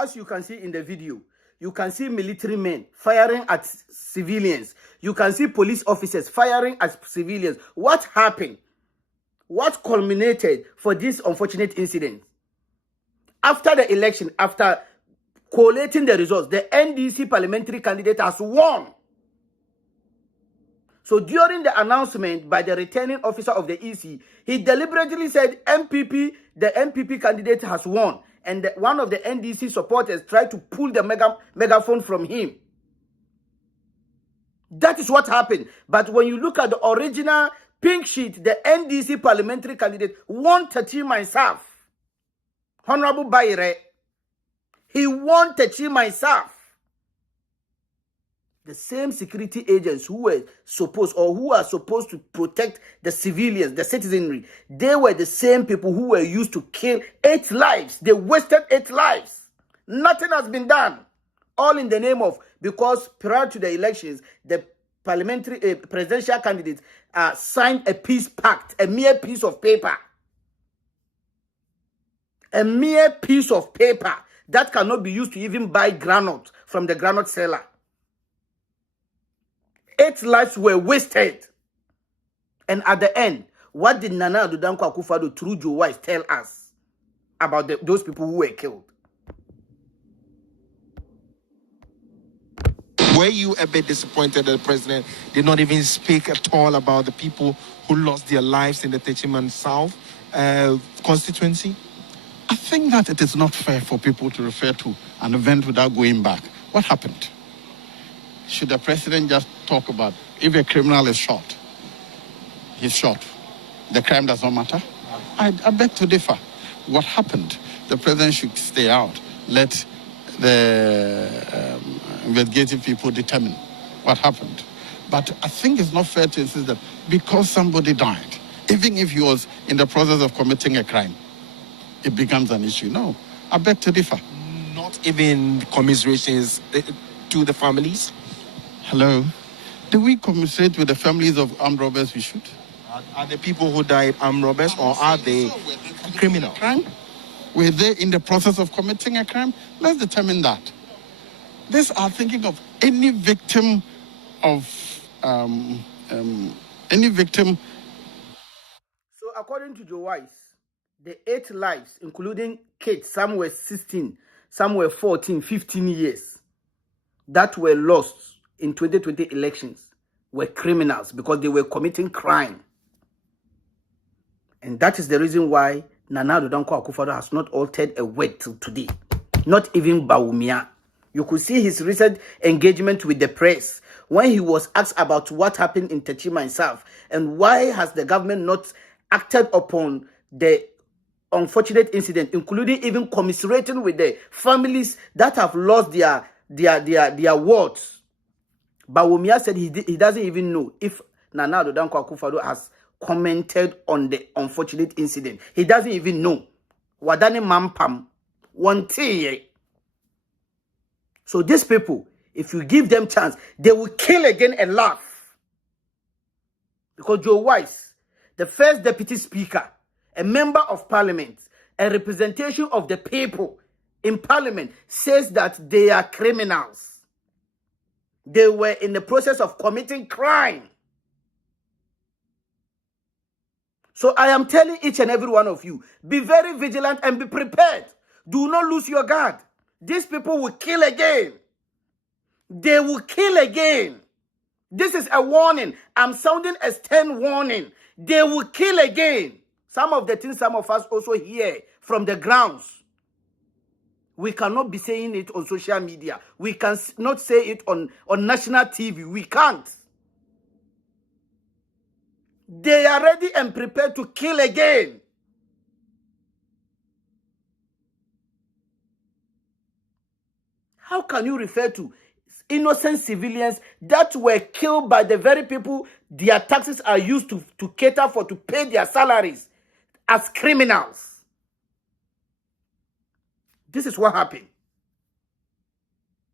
as you can see in the video, you can see military men firing at civilians. You can see police officers firing at civilians. What happened? What culminated for this unfortunate incident? After the election, after collating the results, the NDC parliamentary candidate has won. So during the announcement by the returning officer of the EC, he deliberately said the MPP candidate has won. And one of the NDC supporters tried to pull the megaphone from him. That is what happened. But when you look at the original pink sheet, the NDC parliamentary candidate won Techi myself. Honorable Bayere. He won Techi myself. The same security agents who are supposed to protect the civilians, the citizenry, they were the same people who were used to kill 8 lives. They wasted 8 lives. Nothing has been done. All in the name of, because prior to the elections, the parliamentary presidential candidates signed a peace pact, a mere piece of paper. A mere piece of paper that cannot be used to even buy granite from the granite seller. 8 lives were wasted. And at the end, what did Nana Addo Dankwa Akufo-Addo through Joe Wise tell us about those people who were killed? Were you a bit disappointed that the president did not even speak at all about the people who lost their lives in the Techiman South constituency? I think that it is not fair for people to refer to an event without going back. What happened? Should the president just talk about if a criminal is shot, he's shot. The crime does not matter? I beg to differ. What happened? The president should stay out. Let the investigative people determine what happened. But I think it's not fair to insist that because somebody died, even if he was in the process of committing a crime, it becomes an issue. No, I beg to differ. Not even commiserations to the families? Hello? Do we commiserate with the families of armed robbers? We should. Are the people who died armed robbers, or are they criminals? Were they in the process of committing a crime? Let's determine that. These are thinking of any victim of any victim. So according to Joe Wise, the 8 lives, including kids, some were 16, some were 14, 15 years, that were lost in 2020 elections were criminals because they were committing crime. And that is the reason why Nana Addo Dankwa Akufo-Addo has not altered a word till today. Not even Bawumia. You could see his recent engagement with the press when he was asked about what happened in Techiman South and why has the government not acted upon the unfortunate incident, including even commiserating with the families that have lost their wards. Bawumia said he doesn't even know if Nana Addo Dankwa Akufo-Addo has commented on the unfortunate incident. He doesn't even know. Wadani Mampam, one tea. So these people, if you give them chance, they will kill again and laugh. Because Joe Wise, the first deputy speaker, a member of parliament, a representation of the people in parliament, says that they are criminals. They were in the process of committing crime. So I am telling each and every one of you, be very vigilant and be prepared. Do not lose your guard. These people will kill again. They will kill again. This is a warning. I'm sounding a stern warning. They will kill again. Some of the things some of us also hear from the grounds. We cannot be saying it on social media. We cannot say it on national TV. We can't. They are ready and prepared to kill again. How can you refer to innocent civilians that were killed by the very people their taxes are used to cater for, to pay their salaries, as criminals? This is what happened.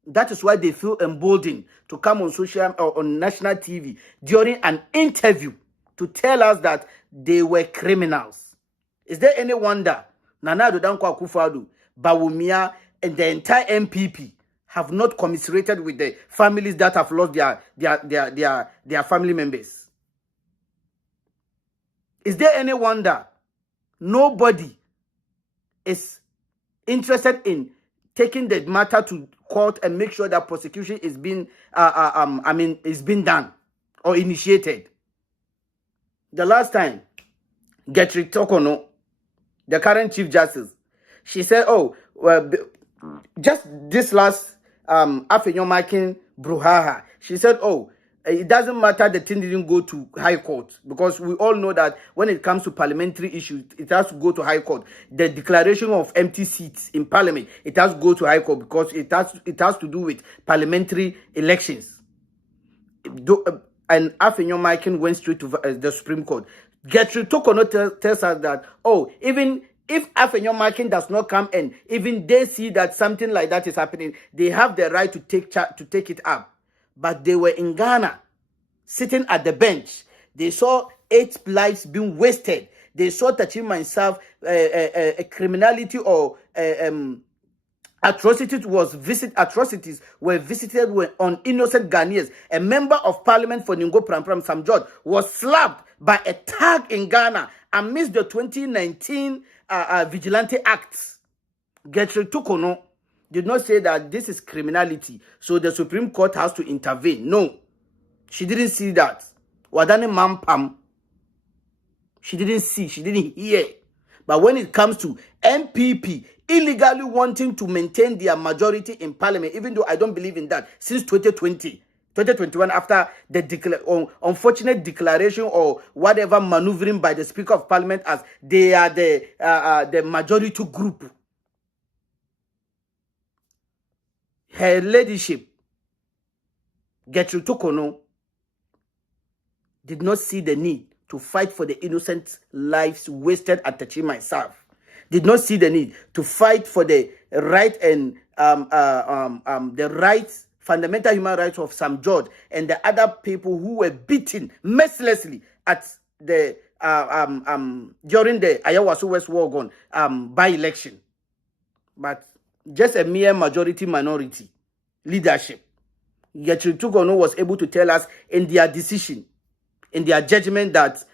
That is why they feel emboldened to come on social or on national TV during an interview to tell us that they were criminals. Is there any wonder Nana Addo Dankwa Akufo-Addo, Bawumia, and the entire MPP have not commiserated with the families that have lost their family members. Is there any wonder nobody is interested in taking the matter to court and make sure that prosecution is being is being done or initiated? The last time, Gertrude Tokono, the current Chief Justice, she said, oh, well, just this last Afenyomakin Bruhaha, she said, oh, it doesn't matter the thing didn't go to High Court, because we all know that when it comes to parliamentary issues, it has to go to High Court. The declaration of empty seats in Parliament, it has to go to High Court because it has to do with parliamentary elections. And Afenyomakin went straight to the Supreme Court. Gertrude Tokono tells us that, oh, even if Afenyomakin does not come and even they see that something like that is happening, they have the right to take it up. But they were in Ghana, sitting at the bench. They saw 8 lives being wasted. They saw Tachima himself, criminality or atrocities were visited on innocent Ghanaians. A member of Parliament for Ningo Prampram, Sam George, was slapped by a thug in Ghana amidst the 2019 Vigilante Acts. Gertrude Tokono did not say that this is criminality, so the Supreme Court has to intervene. No, she didn't see that. Wadane Mampam, she didn't see, she didn't hear. But when it comes to MPP illegally wanting to maintain their majority in Parliament, even though I don't believe in that, since 2021, after the unfortunate declaration or whatever maneuvering by the Speaker of Parliament as they are the majority group. Her ladyship, Gertrude Tokono, did not see the need to fight for the innocent lives wasted at Tachima itself. Did not see the need to fight for the right and the rights, fundamental human rights of Sam George and the other people who were beaten mercilessly at the during the Ayawaso West Wagon by-election. But just a mere minority leadership. Gertrude Tokono was able to tell us in their decision, in their judgment, that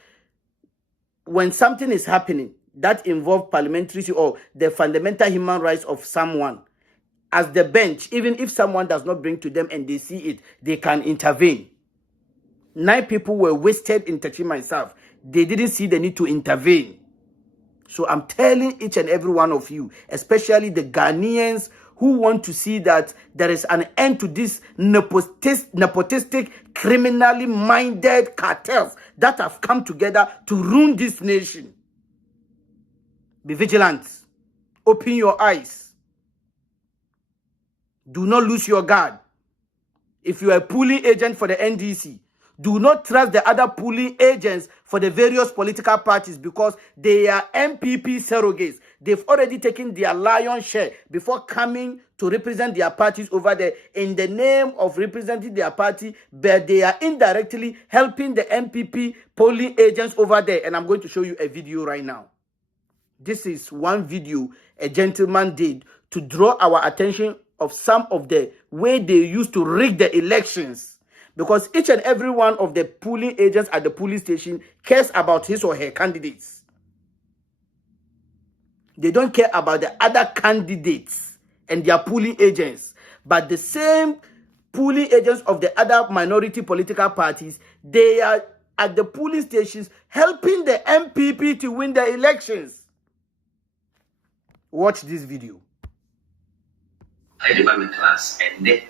when something is happening that involves parliamentary or the fundamental human rights of someone, as the bench, even if someone does not bring to them and they see it, they can intervene. 9 people were wasted in Tachima itself. They didn't see the need to intervene. So I'm telling each and every one of you, especially the Ghanaians who want to see that there is an end to these nepotistic, criminally minded cartels that have come together to ruin this nation. Be vigilant. Open your eyes. Do not lose your guard. If you are a pooling agent for the NDC, do not trust the other pooling agents for the various political parties, because they are MPP surrogates. They've already taken their lion's share before coming to represent their parties over there in the name of representing their party, but they are indirectly helping the MPP polling agents over there. And I'm going to show you a video right now. This is one video a gentleman did to draw our attention of some of the way they used to rig the elections. Because each and every one of the polling agents at the polling station cares about his or her candidates. They don't care about the other candidates and their polling agents. But the same polling agents of the other minority political parties, they are at the polling stations helping the MPP to win the elections. Watch this video. I development class and the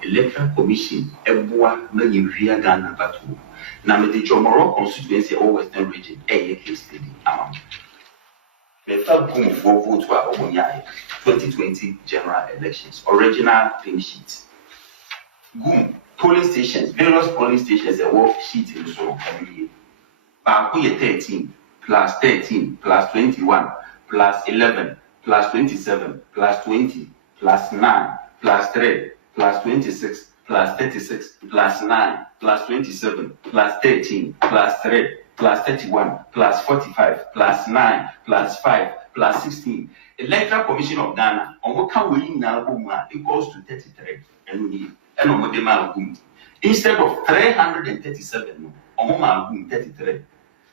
Electoral Commission, Ebua, no Yuria Ghana Batu. Now, the Jomoro constituency or Western region, a case study. The third boom for votes were over 2020 general elections, original pin sheets. Boom, polling stations, various polling stations, a wolf sheet in the sort of year. Bakuya 13, plus 13, plus 21, plus 11, plus 27, plus 20, plus 9, plus 3. Plus 26, plus 36, plus 9, plus 27, plus 13, plus 3, plus 31, plus 45, plus 9, plus 5, plus 16. Electoral Commission of Ghana, on what can we now equals to 33 and on the Malgum. Instead of 337, on Malgum 33.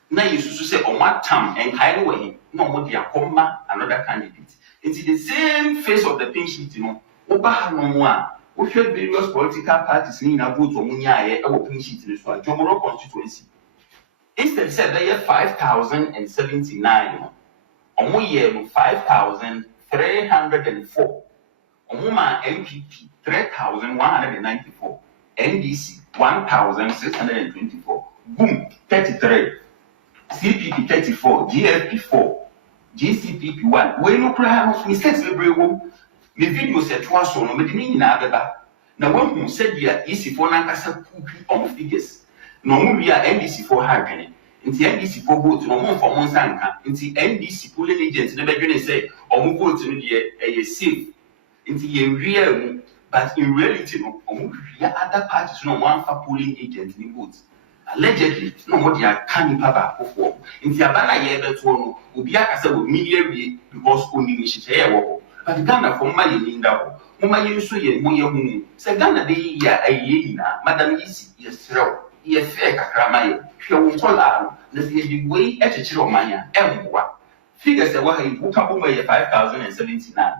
Now you should say on what time and highway, no more dear comma, another candidate. It's the same face of the pink sheet, Oba no more. We have various political parties in a vote on Munya, our pink sheet in this one, Jomoro constituency. Instead, said they have 5,079. On year 5,304. Omuma MPP 3,194. NDC 1,624. Boom 33. CPP 34. GFP 4. GCPP 1. We no crime mistakes every one. Me video said twice so no me didn't know. Now one who said yeah easy for Nankasa on figures. No we are NDC 4 happening. Nti NDC for vote no mo for months anka nti NDC polling agents no be dwene say omo vote no de safe nti ye real but in reality no omo hwia other parties no one for polling agents ni vote allegedly no mo dia kan pa ba kofo nti abana ye beto no obi akasa wo media wie because oni ni hye ye wo but Ghana for ma ye ninda ho mo ma ye so ye mo ye hu se Ghana de ya aye na madam yisi ye srew ye fair kakramaye hwe wo kola na the way etchiro manya emwa figures that were in Bukabu 5,079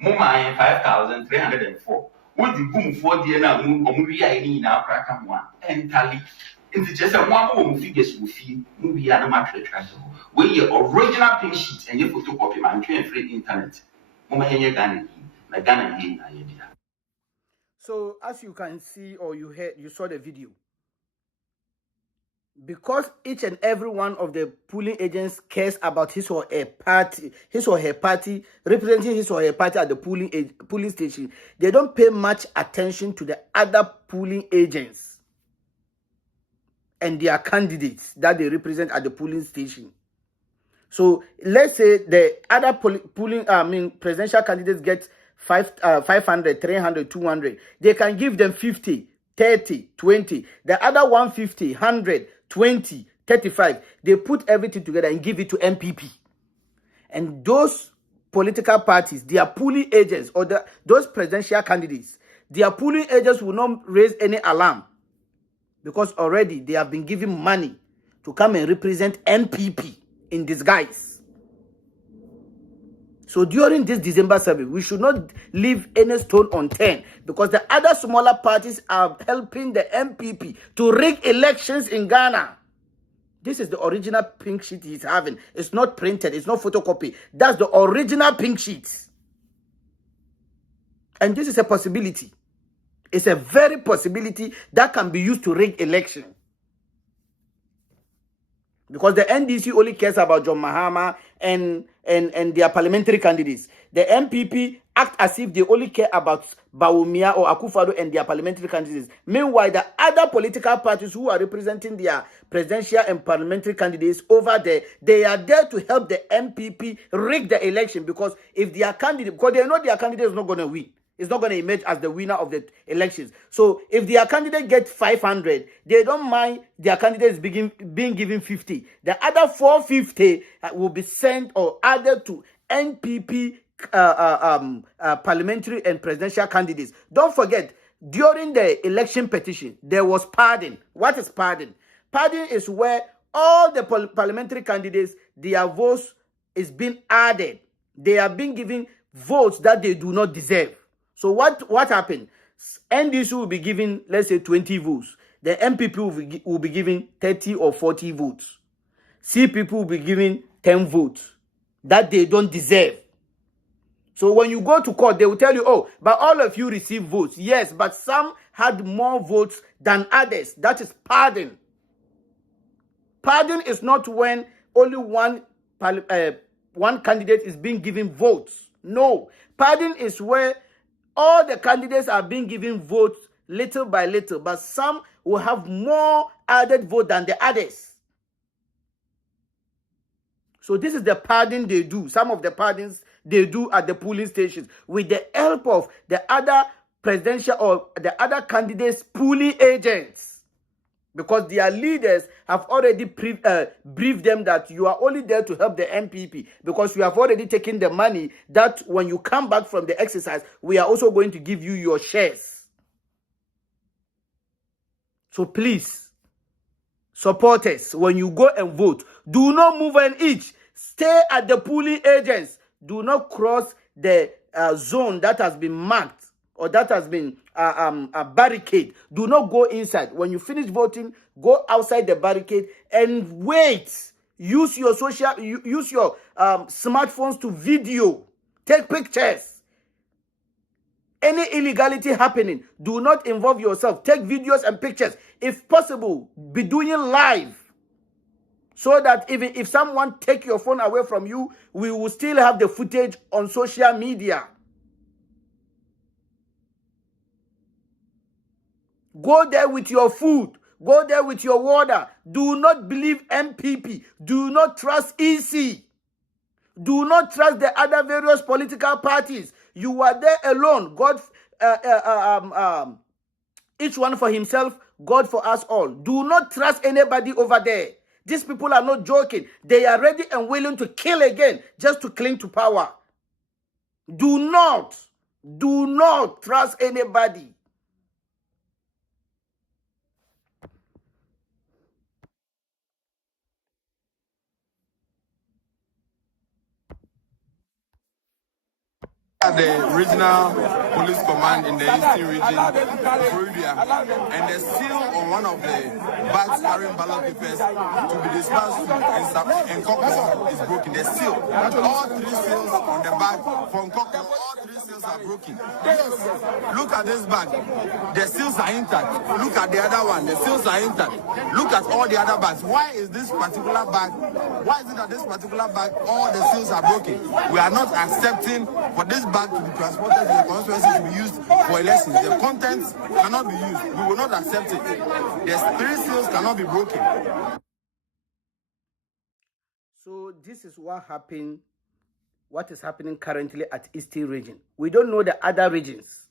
Muma 5,304 what the boom for the na omuria ni na kraka mo entirely into just a one figures will feel movie and matter where your original pin sheet and your photocopy man free internet Muma yenye Ghana na Ghana na idea. So as you can see or you saw the video, because each and every one of the polling agents cares about his or her party, representing his or her party at the polling station, they don't pay much attention to the other polling agents and their candidates that they represent at the polling station. So let's say the other presidential candidates get 500, 300, 200. They can give them 50, 30, 20. The other 150, 100, 20, 35. They put everything together and give it to MPP. And those political parties, their polling agents or those presidential candidates, their polling agents will not raise any alarm because already they have been given money to come and represent MPP in disguise. So during this December survey, we should not leave any stone unturned because the other smaller parties are helping the MPP to rig elections in Ghana. This is the original pink sheet he's having. It's not printed. It's not photocopy. That's the original pink sheet. And this is a possibility. It's a very possibility that can be used to rig election. Because the NDC only cares about John Mahama and their parliamentary candidates. The MPP act as if they only care about Bawumia or Akufo-Addo and their parliamentary candidates. Meanwhile, the other political parties who are representing their presidential and parliamentary candidates over there, they are there to help the MPP rig the election because if their candidate, because they know their candidate is not going to win. It's not going to emerge as the winner of the elections. So if their candidate gets 500, they don't mind their candidates being given 50. The other 450 will be sent or added to NPP parliamentary and presidential candidates. Don't forget, during the election petition, there was pardon. What is pardon? Pardon is where all the parliamentary candidates, their votes is being added. They are being given votes that they do not deserve. So what happened? NDC will be given, let's say, 20 votes. The MPP will be given 30 or 40 votes. CPP will be given 10 votes that they don't deserve. So when you go to court, they will tell you, oh, but all of you received votes. Yes, but some had more votes than others. That is pardon. Pardon is not when only one candidate is being given votes. No. Pardon is where all the candidates are being given votes little by little, but some will have more added vote than the others. So this is the pardon they do. Some of the pardons they do at the polling stations with the help of the other presidential or the other candidates' polling agents. because their leaders have already briefed them that you are only there to help the MPP, because you have already taken the money that when you come back from the exercise, we are also going to give you your shares. So please, supporters, when you go and vote, do not move an inch. Stay at the polling agents. Do not cross the zone that has been marked or that has been a barricade. Do not go inside. When you finish voting, go outside the barricade and wait. Use your smartphones to video. Take pictures. Any illegality happening, do not involve yourself. Take videos and pictures. If possible, be doing live. So that even if someone take your phone away from you, we will still have the footage on social media. Go there with your food. Go there with your water. Do not believe MPP. Do not trust EC. Do not trust the other various political parties. You are there alone. God, each one for himself, God for us all. Do not trust anybody over there. These people are not joking. They are ready and willing to kill again just to cling to power. Do not trust anybody. The regional police command in the eastern region of Florida, and the seal on one of the bags carrying ballot papers to be dispatched in Nkokor is broken. The seal, all three seals on the bag from Nkokor, all three seals are broken. Look at this bag, the seals are intact. Look at the other one, the seals are intact. Look at all the other bags. Why is this particular bag? Why is it that this particular bag, all the seals are broken? We are not accepting for this bag to be transported to the constituency to be used for elections. The contents cannot be used. We will not accept it. The three seals cannot be broken. So this is what happened. What is happening currently at Eastern region? We don't know the other regions,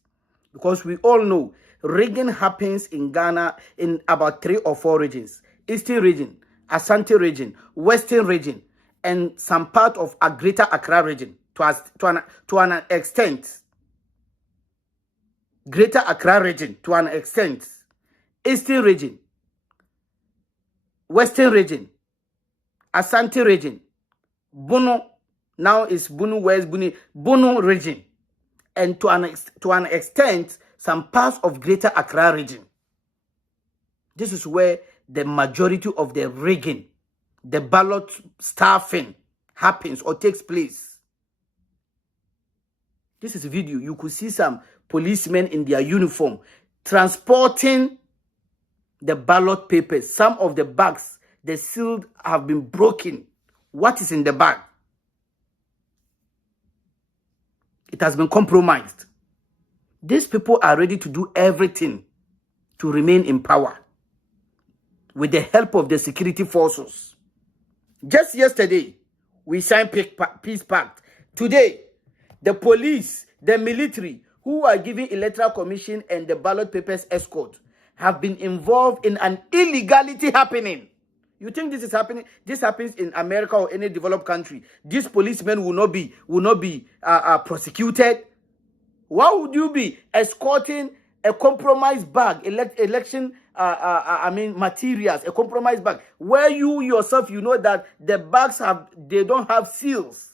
because we all know rigging happens in Ghana in about 3 or 4 regions: Eastern region, Asante region, Western region, and some part of a Greater Accra region. To an extent, Greater Accra region to an extent, Eastern region, Western region, Asante region, Bono, now is Bunu West, Bono region, and to an extent, some parts of Greater Accra region. This is where the majority of the rigging, the ballot stuffing happens or takes place. This is a video. You could see some policemen in their uniform transporting the ballot papers. Some of the bags, the seals have been broken. What is in the bag? It has been compromised. These people are ready to do everything to remain in power with the help of the security forces. Just yesterday, we signed peace pact. Today, the police, the military, who are giving Electoral Commission and the ballot papers escort, have been involved in an illegality happening. You think this is happening? This happens in America or any developed country. These policemen will not be prosecuted. Why would you be escorting a compromised bag, election materials, a compromised bag, where you yourself, you know that the bags they don't have seals?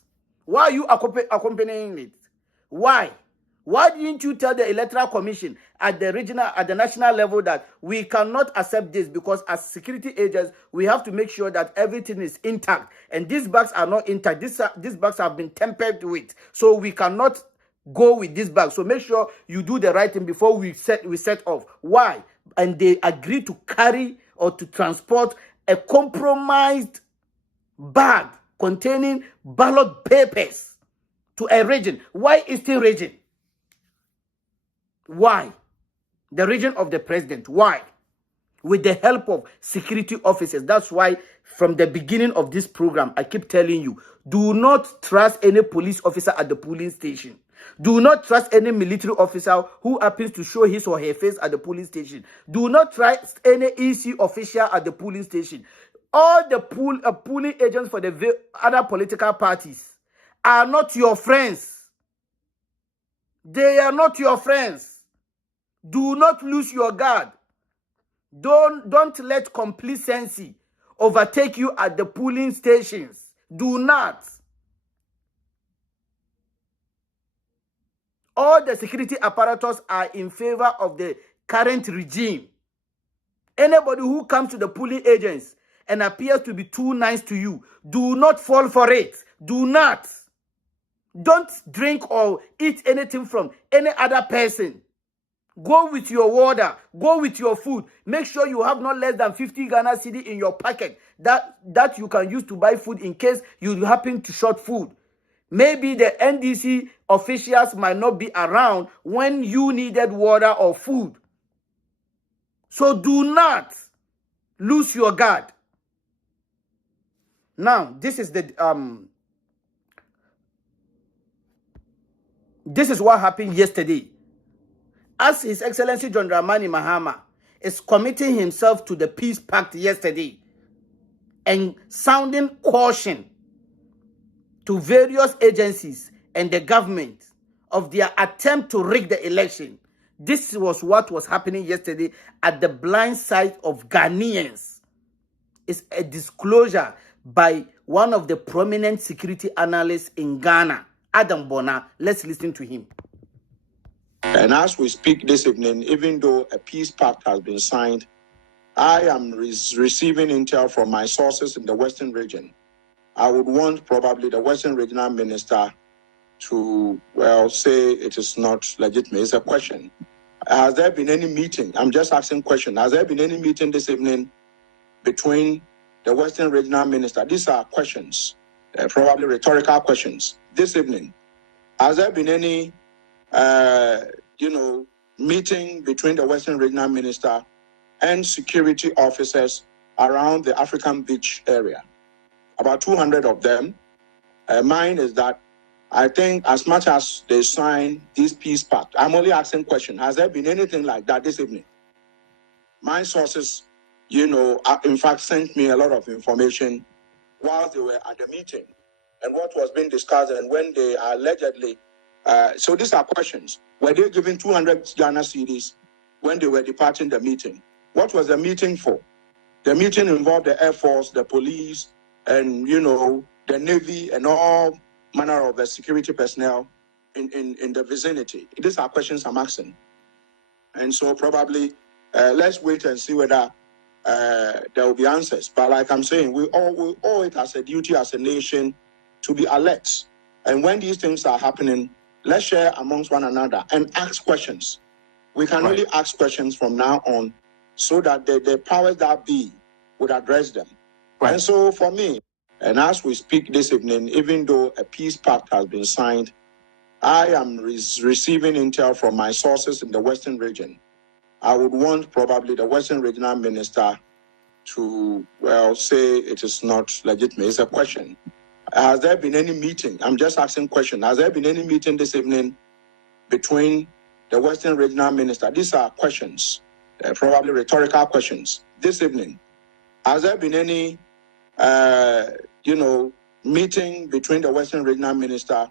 Why are you accompanying it? Why? Why didn't you tell the Electoral Commission at the national level that we cannot accept this, because as security agents, we have to make sure that everything is intact, and these bags are not intact. These bags have been tampered with, so we cannot go with this bag. So make sure you do the right thing before we set off. Why? And they agree to carry or to transport a compromised bag containing ballot papers to a region. Why Eastern region? Why? The region of the president. Why? With the help of security officers. That's why from the beginning of this program, I keep telling you, do not trust any police officer at the polling station. Do not trust any military officer who happens to show his or her face at the polling station. Do not trust any EC official at the polling station. All the polling agents for the other political parties are not your friends. They are not your friends. Do not lose your guard. Don't let complacency overtake you at the polling stations. Do not. All the security apparatus are in favor of the current regime. Anybody who comes to the polling agents and appears to be too nice to you, do not fall for it. Do not. Don't drink or eat anything from any other person. Go with your water. Go with your food. Make sure you have not less than 50 Ghana cedi in your pocket that you can use to buy food in case you happen to short food. Maybe the NDC officials might not be around when you needed water or food. So do not lose your guard. Now, this is what happened yesterday. As His Excellency John Dramani Mahama is committing himself to the peace pact yesterday and sounding caution to various agencies and the government of their attempt to rig the election. This was what was happening yesterday at the blind side of Ghanaians. It's a disclosure by one of the prominent security analysts in Ghana, Adam Bona. Let's listen to him. And as we speak this evening, even though a peace pact has been signed, I am receiving intel from my sources in the Western region. I would want probably the Western Regional Minister to, say it is not legitimate. It's a question. Has there been any meeting? I'm just asking question. Has there been any meeting this evening between the Western Regional Minister? These are questions, probably rhetorical questions. This evening, has there been any, meeting between the Western Regional Minister and security officers around the African Beach area? About 200 of them. Mine is that I think as much as they sign this peace pact, I'm only asking question. Has there been anything like that this evening? My sources, in fact, sent me a lot of information while they were at the meeting and what was being discussed and when they allegedly. So these are questions. Were they given 200 Ghana cedis when they were departing the meeting? What was the meeting for? The meeting involved the Air Force, the police, and, the Navy and all manner of the security personnel in the vicinity. These are questions I'm asking. And so probably let's wait and see whether there will be answers. But like I'm saying, we owe it as a duty as a nation to be alert. And when these things are happening, let's share amongst one another and ask questions. We can only ask questions from now on so that the powers that be would address them. And so for me, and as we speak this evening, even though a peace pact has been signed, I am receiving intel from my sources in the Western region. I would want probably the Western Regional Minister to, say it is not legitimate. It's a question. Has there been any meeting? I'm just asking question. Has there been any meeting this evening between the Western Regional Minister? These are questions, probably rhetorical questions. This evening, has there been any, meeting between the Western Regional Minister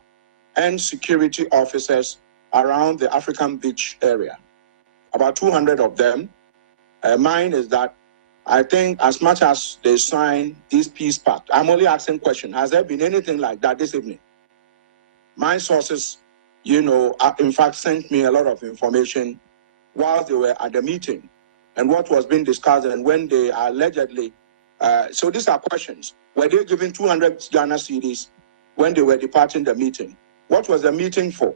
and security officers around the African Beach area? About 200 of them. Mine is that I think as much as they sign this peace pact, I'm only asking question. Has there been anything like that this evening? My sources, in fact, sent me a lot of information while they were at the meeting and what was being discussed and when they allegedly. So these are questions. Were they given 200 Ghana cedis when they were departing the meeting? What was the meeting for?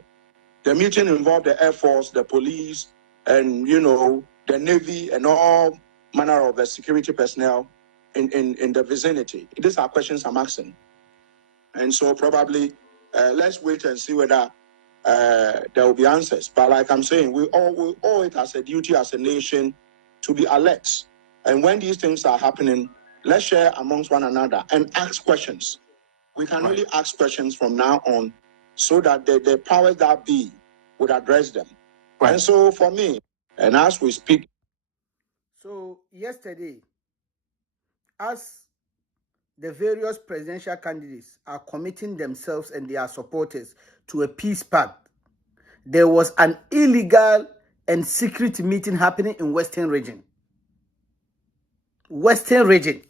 The meeting involved the Air Force, the police, and, the Navy and all manner of the security personnel in the vicinity. These are questions I'm asking. And so probably let's wait and see whether there will be answers. But like I'm saying, we owe it as a duty as a nation to be alert. And when these things are happening, let's share amongst one another and ask questions. We can only ask questions from now on so that the powers that be would address them. Right. And so for me, and as we speak. So yesterday, as the various presidential candidates are committing themselves and their supporters to a peace pact, there was an illegal and secret meeting happening in Western Region. Western Region.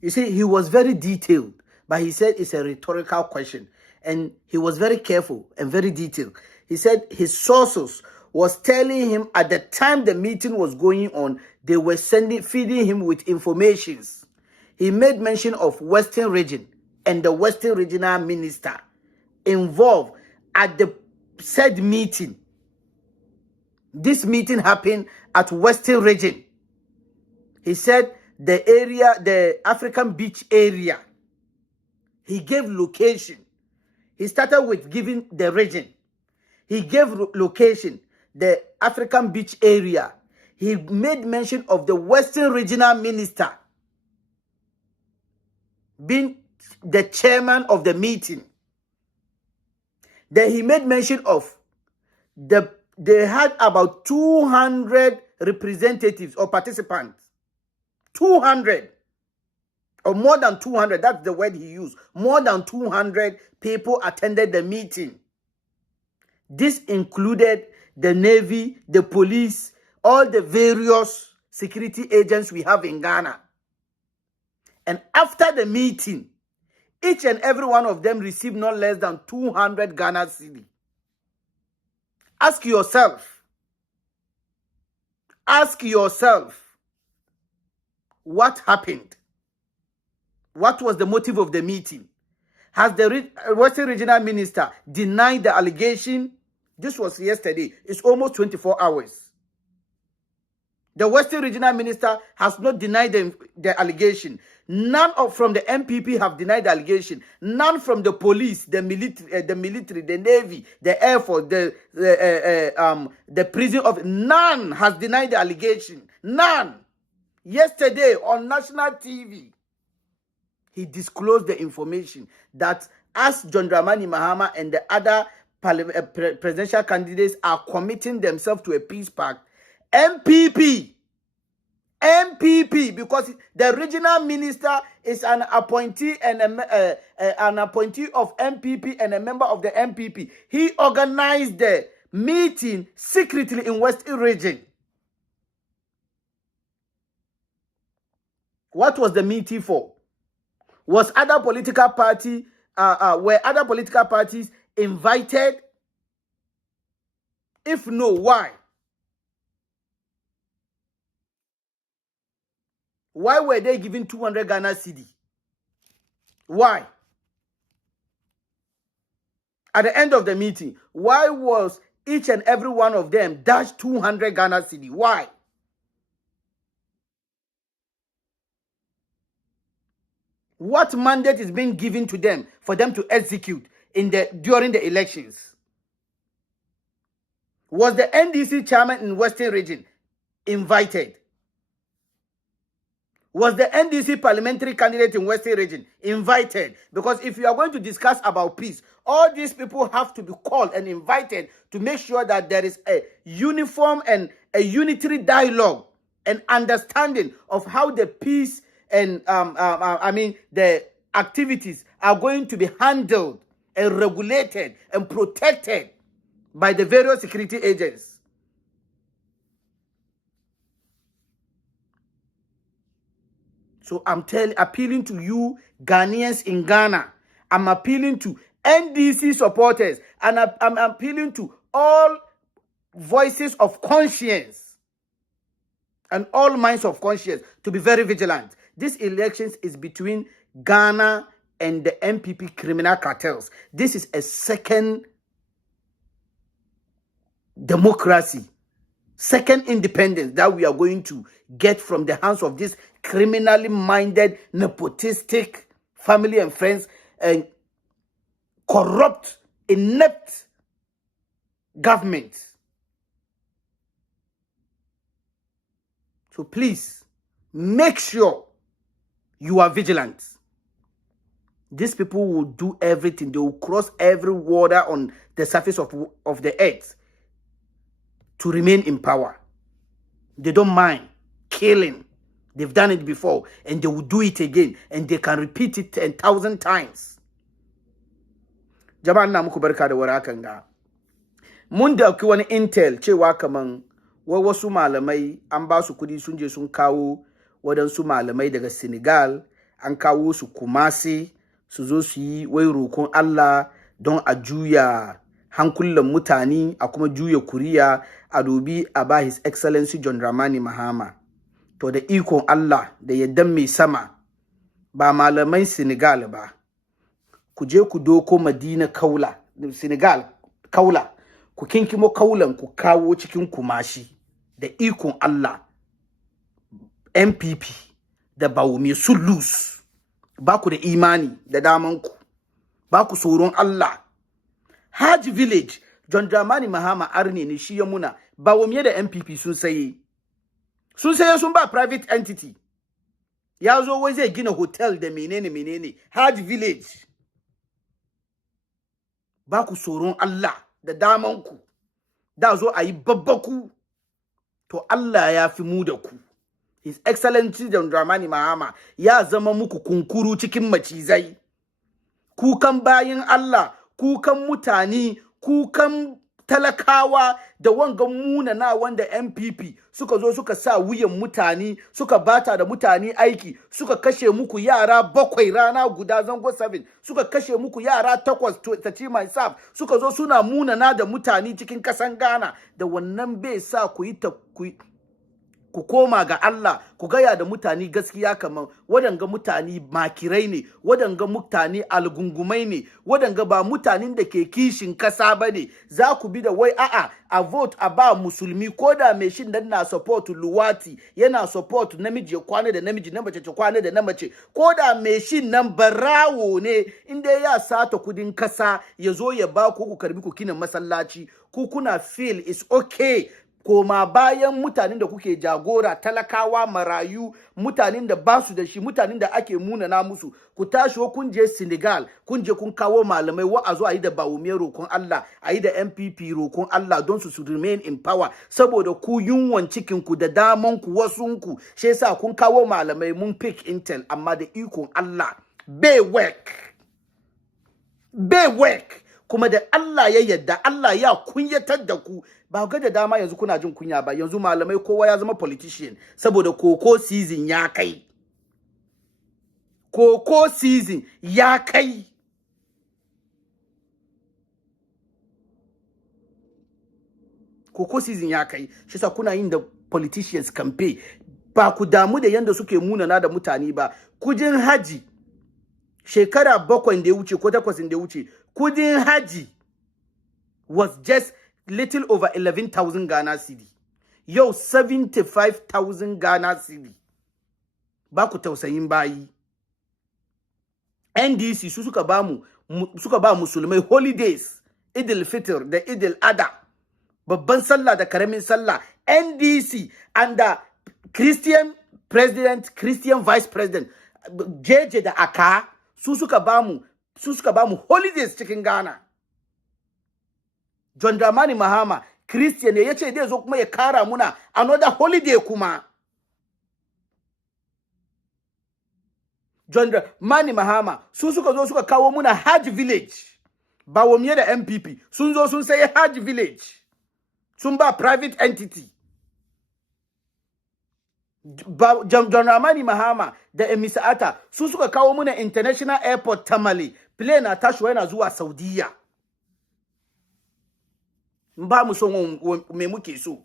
You see, he was very detailed, but he said it's a rhetorical question. And he was very careful and very detailed. He said his sources was telling him at the time the meeting was going on, they were feeding him with informations. He made mention of Western Region and the Western Regional Minister involved at the said meeting. This meeting happened at Western Region. He said the area, the African beach area. He gave location. He started with giving the region. He gave location, the African beach area. He made mention of the Western Regional Minister being the chairman of the meeting. Then he made mention of they had about 200 representatives or participants. 200 or more than 200, that's the word he used. More than 200 people attended the meeting. This included the Navy, the police, all the various security agents we have in Ghana. And after the meeting, each and every one of them received not less than 200 Ghana cedi. Ask yourself, what happened? What was the motive of the meeting? Has the Western Regional Minister denied the allegation? This was yesterday. It's almost 24 hours. The Western Regional Minister has not denied the allegation. None from the MPP have denied the allegation. None from the police, the military, the Navy, the Air Force, the prison of none has denied the allegation. None. Yesterday on national TV, he disclosed the information that as John Dramani Mahama and the other presidential candidates are committing themselves to a peace pact, MPP, because the regional minister is an appointee and an appointee of MPP and a member of the MPP. He organized the meeting secretly in Western Region. What was the meeting for? Was other political party were other political parties invited? If no, why? Why were they given 200 Ghana cedi? Why? At the end of the meeting, why was each and every one of them dashed 200 Ghana cedi? Why? What mandate is being given to them for them to execute during the elections? Was the NDC chairman in Western Region invited? Was the NDC parliamentary candidate in Western Region invited? Because if you are going to discuss about peace, all these people have to be called and invited to make sure that there is a uniform and a unitary dialogue and understanding of how the peace and the activities are going to be handled and regulated and protected by the various security agents. So I'm appealing to you Ghanaians in Ghana. I'm appealing to NDC supporters, and I'm appealing to all voices of conscience and all minds of conscience to be very vigilant. This elections is between Ghana and the MPP criminal cartels. This is a second democracy, second independence that we are going to get from the hands of this criminally minded, nepotistic family and friends and corrupt, inept government. So please make sure you are vigilant. These people will do everything. They will cross every water on the surface of the earth to remain in power. They don't mind killing. They've done it before, and they will do it again, and they can repeat it 10,000 times. Jama'an na muku barka da warakan ga. Mun dauki wani intel cewa kaman wai wasu malamai an ba su kudi sun je sun kawo wadansu malamai daga Senegal, an kawo su Kumasi su zo su yi wai rokon Allah don a juya hankulan mutane, a kuma juya kuriya a dubi a ba His Excellency John Dramani Mahama. To da ikon Allah da yaddan mai sama, ba malamai Senegal ba, ku je ku doko Madina Kaula, Senegal Kaula, ku kinkimo Kaulan ku kawo cikin Kumashi. Da ikon Allah, MPP da Bawumia sun lose. Ba ku da imani da damanku, ba ku tsoron Allah. Haji Village, John Dramani Mahama arne ne shi ya muna, Bawumia da MPP sun saye. Sun saye sun ba private entity. Ya zo wai zai gina hotel da menene. Haji Village. Ba ku tsoron Allah da damanku. Da zo a yi babbaku. To Allah ya fi mu da ku. His Excellency John Dramani Mahama ya zama muku kunkuru cikin macizai. Kukan bayin Allah, kukan mutane, kukan talakawa da wangan munana wanda MPP suka zo suka sa wuyan mutane, suka bata da mutane aiki, suka kashe muku yara 7 rana guda zango 7, suka kashe muku yara 8 ta ci myself, suka zo suna munana da mutane cikin kasan Ghana, da wannan bai sa ku koma ga Allah, ku gaya da mutane gaskiya, kaman wadanga mutane makirai ne, wadanga mutane algungumai ne, wadanga ba mutanen da ke kishin kasa bane. Za ku bi da wai a'a a vote a ba musulmi, ko da mai shin dan na support luwati, yana support namiji ya kwana da namiji, na mace ta kwana da na mace, ko da mai shin nan barawo ne, inda ya sata kudin kasa ya zo ya ba ku karbi ku kina masallaci, ku kuna feel is okay. Koma bayan mutanen da kuke jagora, talakawa, marayu, mutanen da ba su da shi, mutanen da ake munana musu, ku tashi kun je Senegal, kun je kun kawo malamai wa'azo a yi da Bawumia rokon Allah, a yi da MPP rokon Allah don su remain in power, saboda ku yunwan cikinku da damanku wasunku, shi yasa kun kawo malamai mun pick intel, amma da ikon Allah bai work. Kuma da Allah ya yadda, Allah ya kunyatar da ku, ba ga da dama yanzu kuna jin kunya ba. Yanzu malamai kowa ya zama politician, saboda koko season ya kai. Koko season ya kai. Koko season ya kai. Shi sa kuna yin da politicians campaign. Ba ku damu da yanda suke munana da mutane ba. Kudin haji shekara 7 da ya wuce ko 8 da ya wuce, kudin haji was just little over 11,000 Ghana cedi. Yau 75,000 Ghana cedi. Ba ku tausayin bayi. NDC su suka ba musulmai holidays, Idil Fitr da Idil Adha, babban sallah da karamin sallah. NDC and the Christian president, Christian vice president, JJ da Aka, su suka ba mu holidays cikin Ghana. John Dramani Mahama Christian ne yace dai zo kuma ya kara muna another holiday kuma. John Dramani Mahama su suka zo suka kawo muna Hajj Village. Bawumia da MPP sun zo sun sai Hajj Village, sun ba private entity. John Dramani Mahama da Emisa Ata su suka kawo muna International Airport Tamale, plane na tashi yana zuwa Saudiya. Ba mu son me muke so.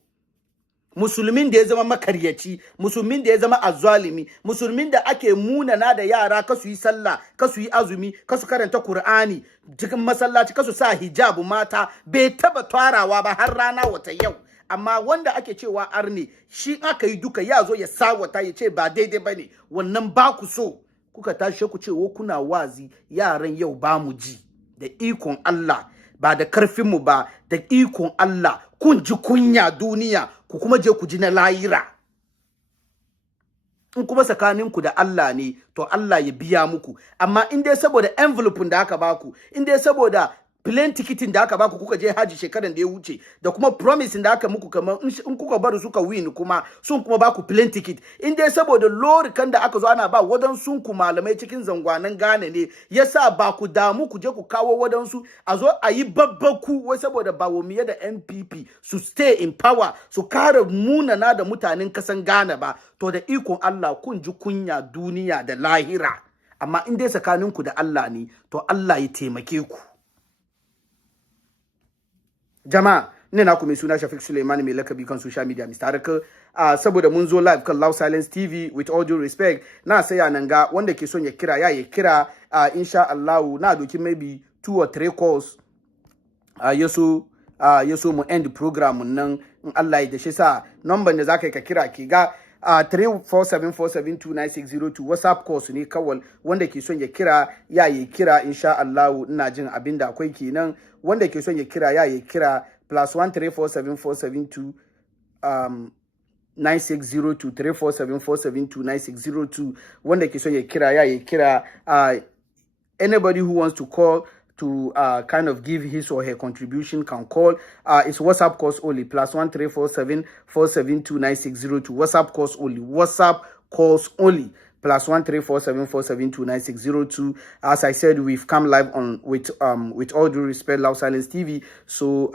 Musulmin da ya zama makaryaci, musulmin da ya zama azzalimi, musulmin da ake munana da yara, kasu yi sallah, kasu yi azumi, kasu karanta Qur'ani cikin masallaci, kasu sa hijabu mata, bai taba tarawa ba har rana wata yau. Amma wanda ake cewa arne, shi aka yi duka ya zo ya sawata ya ce ba daidai bane, wannan ba ku so. Kuka tashi ku ce wo kuna wazi, yaran yau ba mu ji. Da ikon Allah, ba da karfin mu ba, da ikon Allah, kun ji kunya duniya, ku kuma je ku ji na layira. in kuma tsakaninku da Allah ne to Allah ya biya muku amma in dai saboda envelope da aka baku in dai saboda plane ticketing da aka baku kuka je haji shekaran da ya wuce da kuma promise da aka muku kamar in kuka bar suka win kuma sun kuma baku plane ticket in dai saboda lori kan da aka zo ana ba wadansu ku malamai cikin zangwanan Ghana ne yasa ba ku damu ku je ku kawo wadansu a zo a yi babbaku wai saboda ba miye da NPP su stay in power su kare munana da mutanen kasan Ghana ba to da ikon Allah kun ji kunya duniya da lahira amma in dai tsakaninku da Allah ne to Allah ya taimake ku jama'a ne na ku mai suna Shafiq Suleiman mai lakabi kan social media Mr. Haraka saboda mun zo live kan Loud Silence TV with all due respect na saya nan ga wanda ke son ya kira ya kira insha Allah na doki maybe 2 or 3 calls yaso mu end program nan in Allah ya dashe sa number da zaka ka kira ki ga 347472960 WhatsApp calls ne kawal wanda ke son ya kira ya kira insha Allah ina jin abinda akwai kenan wanda ke son ya kira ya kira +1347472 9602 347472960 wanda ke son ya kira ya kira anybody who wants to call to kind of give his or her contribution can call. It's WhatsApp calls only. +13474729602. WhatsApp calls only. WhatsApp calls only. +13474729602. As I said, we've come live on with all due respect, Loud Silence TV. So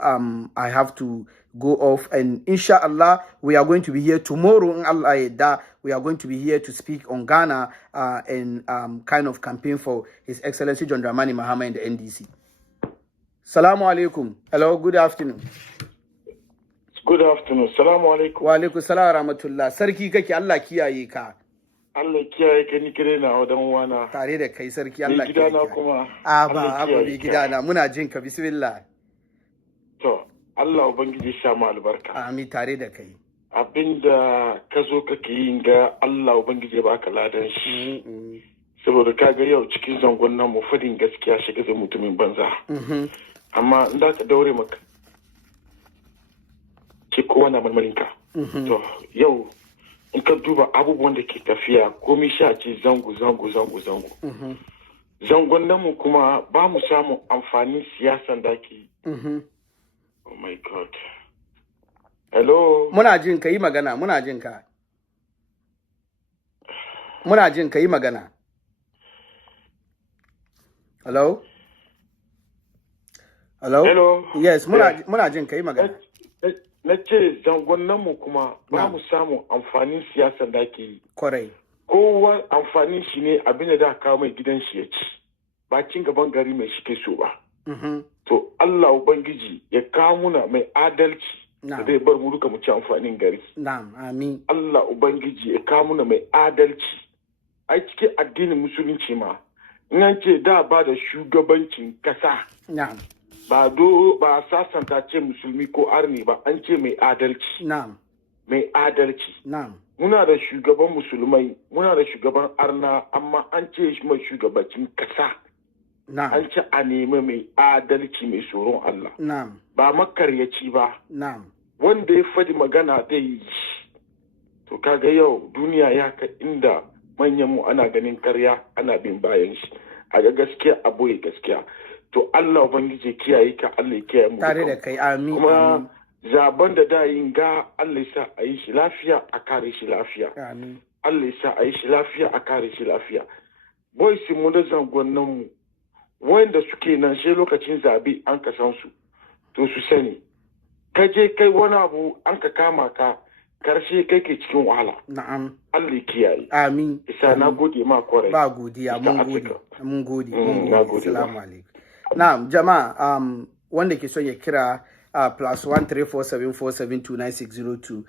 I have to go off, and inshallah we are going to be here tomorrow. In Allah, we are going to be here to speak on Ghana and kind of campaign for His Excellency John Dramani Mahama in the NDC. Salamu alaikum. Hello, good afternoon. Good afternoon. Salamu alaikum. Wa alaikum salam wa rahmatullah. Sarki kake, Allah kiyaye ka. Allah kiyaye ka, ni kire na wadan wana. Tare da kai sarki, Allah kiyaye ka. Gidana kuma. Ba gidana, muna jin ka, bismillah. To, Allah Ubangiji sha mu albarka. Amin, tare da kai. Abinda ka zo kake yin ga Allah Ubangiji ba ka ladan shi. Saboda ka ga yau cikin zangon nan mu fadin gaskiya shiga da mutumin banza. Amma in da ka daure maka ke kowa na marmarin ka. To, yau in ka duba abubuwan da ke tafiya komai sha ce zango. Zangon nan mu kuma ba mu samu amfanin siyasan da ke. Oh my God. Hello. Muna jin ka yi magana, muna jin ka. Muna jin ka yi magana. Hello? Hello? Hello. Yes, muna jin ka yi magana. Na ce zangonnan mu kuma ba mu samu amfanin siyasar da ke yi. Kwarai. Kowa amfanin shi ne abin da kawo mai gidan shi ya ci. Ba cin gaban gari mai shi ke so ba. To Allah Ubangiji ya kawo muna mai adalci da zai bar mu duka mu ci amfanin gari. Na'am, amin. Allah Ubangiji ya kawo muna mai adalci. Ai cikin addinin musulunci ma in an ce da ba da shugabancin kasa. Na'am. Ba sasanta ce musulmi ko arni ba, an ce mai adalci. Na'am. Mai adalci. Na'am. Muna da shugaban musulmai, muna da shugaban arna, amma an ce shi mai shugabacin kasa. Na'am. An ce a nemi mai adalci mai tsoron Allah. Na'am. Ba makaryaci ba. Na'am. Wanda ya faɗi magana zai yi. To kaga yau duniya ya ka inda manyan mu ana ganin karya ana bin bayan shi. A ga gaskiya a boye gaskiya. To Allah Ubangiji kiyaye ka, Allah ya kiyaye mu. Tare da kai, amin. Kuma zaben da yin ga Allah ya sa a yi shi lafiya a kare shi lafiya. Amin. Allah ya sa a yi shi lafiya a kare shi lafiya. Boys mu da zangonnan mu wanda suke nan sai lokacin zabe an ka san su to su sani ka je kai wani abu an ka kama ka karshe kai ke cikin wahala. Na'am. Allah ya kiyaye. Amin. Isa na gode ma kwarai. Ba godiya, mun gode. Na gode. Assalamu alaikum. Na'am, jama'a wanda ke son ya kira +13474729602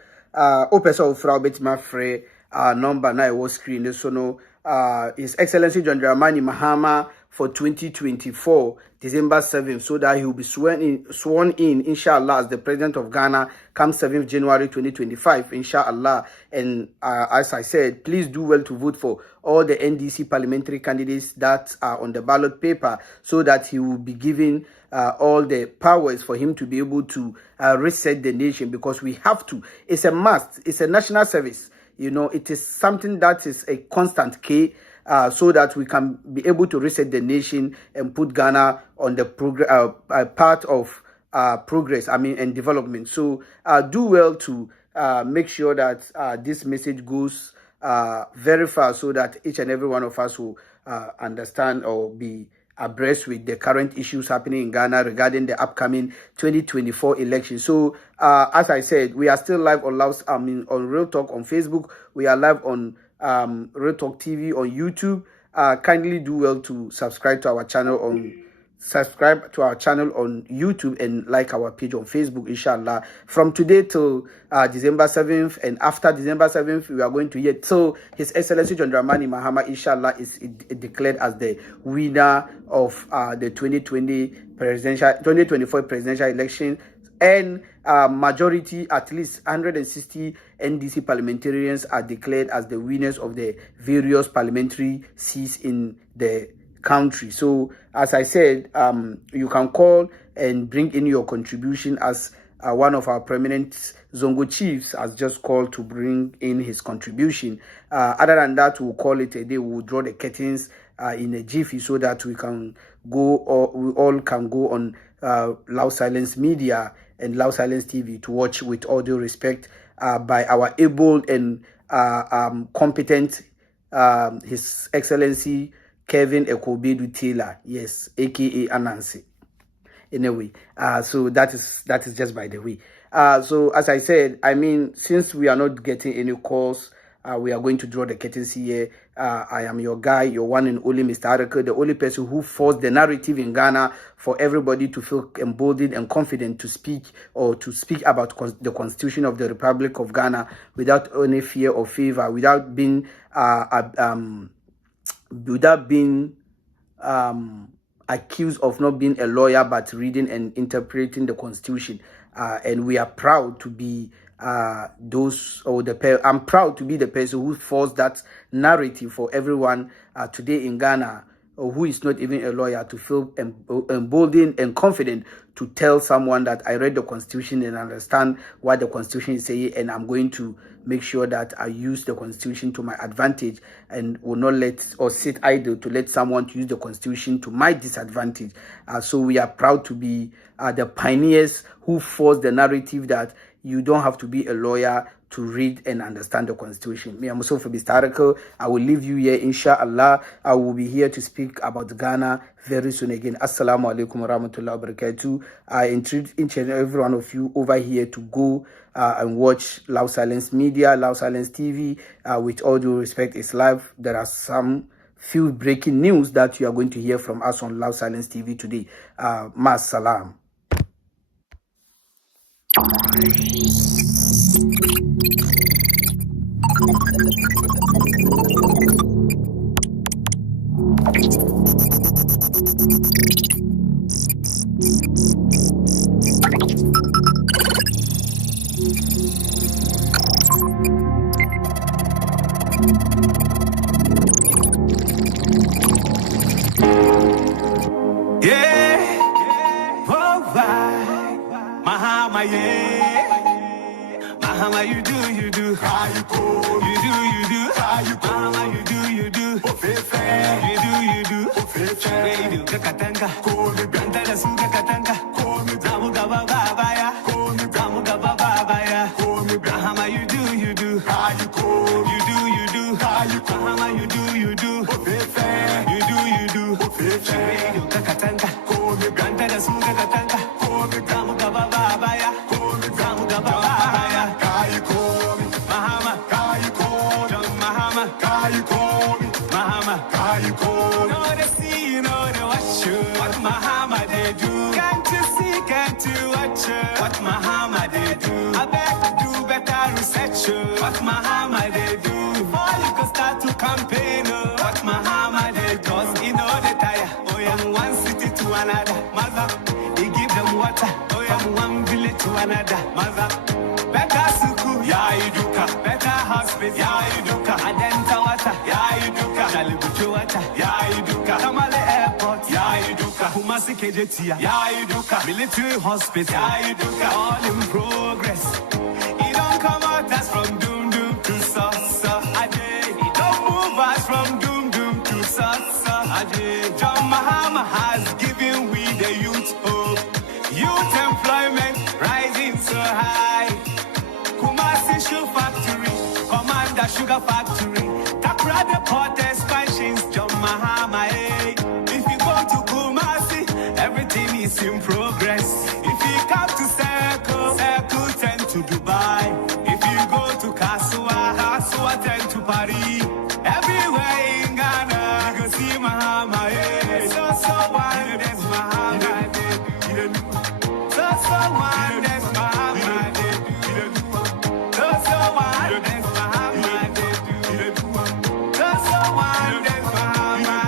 opesa ofra obetima free number na ewo screen ne so no His Excellency John Dramani Mahama for 2024 December 7th, so that he will be sworn in inshallah as the president of Ghana come 7th January 2025 inshallah. And as I said, please do well to vote for all the NDC parliamentary candidates that are on the ballot paper, so that he will be given all the powers for him to be able to reset the nation, because we have to. It's a must. It's a national service. it is something that is a constant key, so that we can be able to reset the nation and put Ghana on the part of progress, and development. So do well to make sure that this message goes very far, so that each and every one of us will understand or be abreast with the current issues happening in Ghana regarding the upcoming 2024 election. So, as I said, we are still live on on Real Talk on Facebook. We are live on Real Talk TV on YouTube. Kindly do well to subscribe to our channel on YouTube and like our page on Facebook, inshallah. From today till December 7th, and after December 7th, we are going to hear till His Excellency John Dramani Mahama, inshallah, is declared as the winner of the 2024 presidential election. And majority, at least 160 NDC parliamentarians are declared as the winners of the various parliamentary seats in the country. So, as I said, you can call and bring in your contribution, as one of our prominent Zongo chiefs has just called to bring in his contribution. Other than that, we'll call it a day. We'll draw the curtains in a jiffy, so that we can go, or we all can go on Loud Silence Media and Loud Silence TV to watch, with all due respect, by our able and competent His Excellency Kevin Ekobedu Taylor, yes, aka Anansi. Anyway, so that is just by the way. So as I said, since we are not getting any calls, we are going to draw the curtains here. I am your guy, your one and only Mr. Araka, the only person who forced the narrative in Ghana for everybody to feel emboldened and confident to speak about the Constitution of the Republic of Ghana without any fear or favor, without being accused of not being a lawyer, but reading and interpreting the Constitution. And we are proud to be I'm proud to be the person who forced that narrative for everyone today in Ghana, who is not even a lawyer, to feel emboldened and confident to tell someone that I read the Constitution and understand what the Constitution is saying, and I'm going to make sure that I use the Constitution to my advantage, and will not let or sit idle to let someone to use the Constitution to my disadvantage. So we are proud to be the pioneers who forced the narrative that you don't have to be a lawyer to read and understand the Constitution. Me, I'm Mustafa Bistarako. I will leave you here, inshallah. I will be here to speak about Ghana very soon again. Assalamu alaikum wa rahmatullahi wa barakatuh. I entreat each and every one of you over here to go and watch Loud Silence Media, Loud Silence TV. With all due respect, it's live. There are some few breaking news that you are going to hear from us on Loud Silence TV today. Mas salam. Mahama, you do. How you go? You do. How you go? Mahama, you do. You do. Kakatanga. Komi branda da suga katanga. Komi zamuga babaya. Komi babaya. Komi Mahama, you do. How you go? You do. How you go? Mahama, you do. You do. Kakatanga. Komi branda da suga katanga. Komi zamuga babaya. Komi babaya. Kai komi. Mahama. Kai komi. Mahama. Kai komi. Mahama. Kai komi. No they see, no they watch you. What Mahama they do? Can't you see? Can't you watch you? What Mahama they do? I beg do better research you. What Mahama they do? Before you can start to campaign. What Mahama they do? Cause you know they tire. Oh yeah, from one city to another. Mother, they give them water. Oh yeah, from one village to another. Mother, better suku, yeah you do. Better hospital, yeah you do. Adenta water, yeah you do. Jalibucho water, yeah you do. Tamale airport, yeah you do. Kumasi KJT, yeah you do. Military hospital, yeah you do. All in progress. It don't come out as from doom to sauce. John Mahama has given we the youth hope. Youth employment rising so high. Kumasi Shoe Factory, Commander Sugar Factory, Takra the port expansions, John Mahama. If you go to Kumasi, everything is in progress. If you come to Circle, Circle 10 to Dubai. If you go to Kasua, Kasua 10 to Paris. Everywhere in Ghana, you can see Mahama. So one, there's Mahama. So one, there's Mahama. So one, there's Mahama. So one, there's Mahama.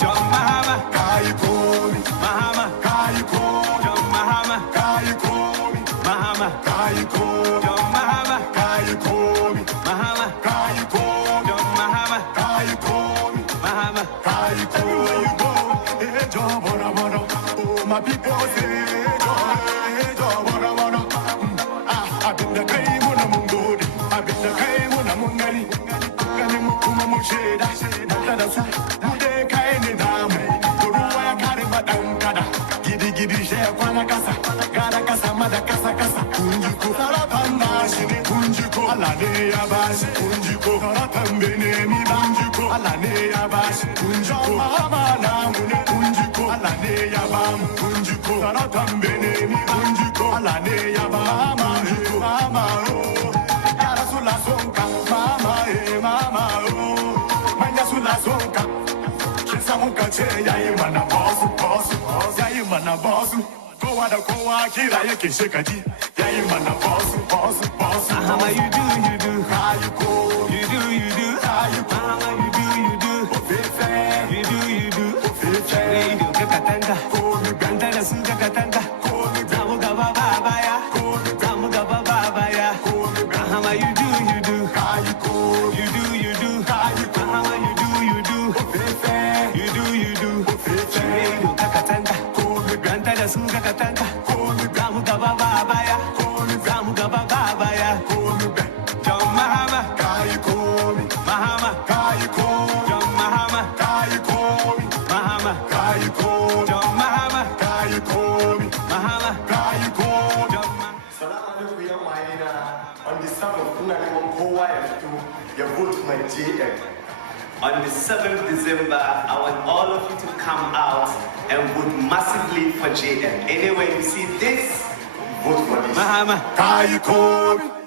John Mahama, Kaikomi, Mahama, Kaiko, John Mahama, Kaikomi, Mahama, Kaiko, John Mahama, Kaikomi, Mahama, Kaiko, John Mahama, Kaikomi, Mahama, Kaiko. Everywhere you go, John Bono, oh my people say, John Bono, I've been the Kaimuna Mungodi, I've been the Kaimuna Mungari, Kanimukuma Musheda, Natadasu, Mude Kaini Dame, Kuruaya Karima Dankada, Gidi Share Panakasa, Garakasa, Madakasa Kasa, Kunjuku, Sarapanda, Shini, Kunjuku, Alane Abash, Kunjuku, Saratambene, Banjuku, Alane Abash, Kunjuku, Amana, Kunjuku, Alane Abam, Kunjuku, Saratambene, Banjuku, Alane Abam, Mama, Yarasula Sonka, Mama, Mama, Manasula Sonka, Chisamuka, Yayimana Bosu, Yayimana Bosu. Koa kira yake shekati. Yayimana bosu. Mahama you do. How you go? You do. How you Mahama you do. Ofefe. You do. Ofefe. You do kakatanga. Komi ganda na suga katanga. Komi zamuga babaya. Zamuga babaya. Mahama you do. How you go? You do. How you Mahama you do. Ofefe. You do. Ofefe. You do kakatanga. Komi ganda na suga katanga. Zamuga babaya. John Mahama, Kaikomi, Mahama, Kaiko, John Mahama, Kaikomi, Mahama, Kaiko, John Mahama, Kaikomi, Mahama, Kaiko, John Mahama. On the 7th, you vote for JM. On the 7th December, I want all of you to come out and vote massively for JM. Anyway, you see this, vote for this. Mahama, Kaikomi.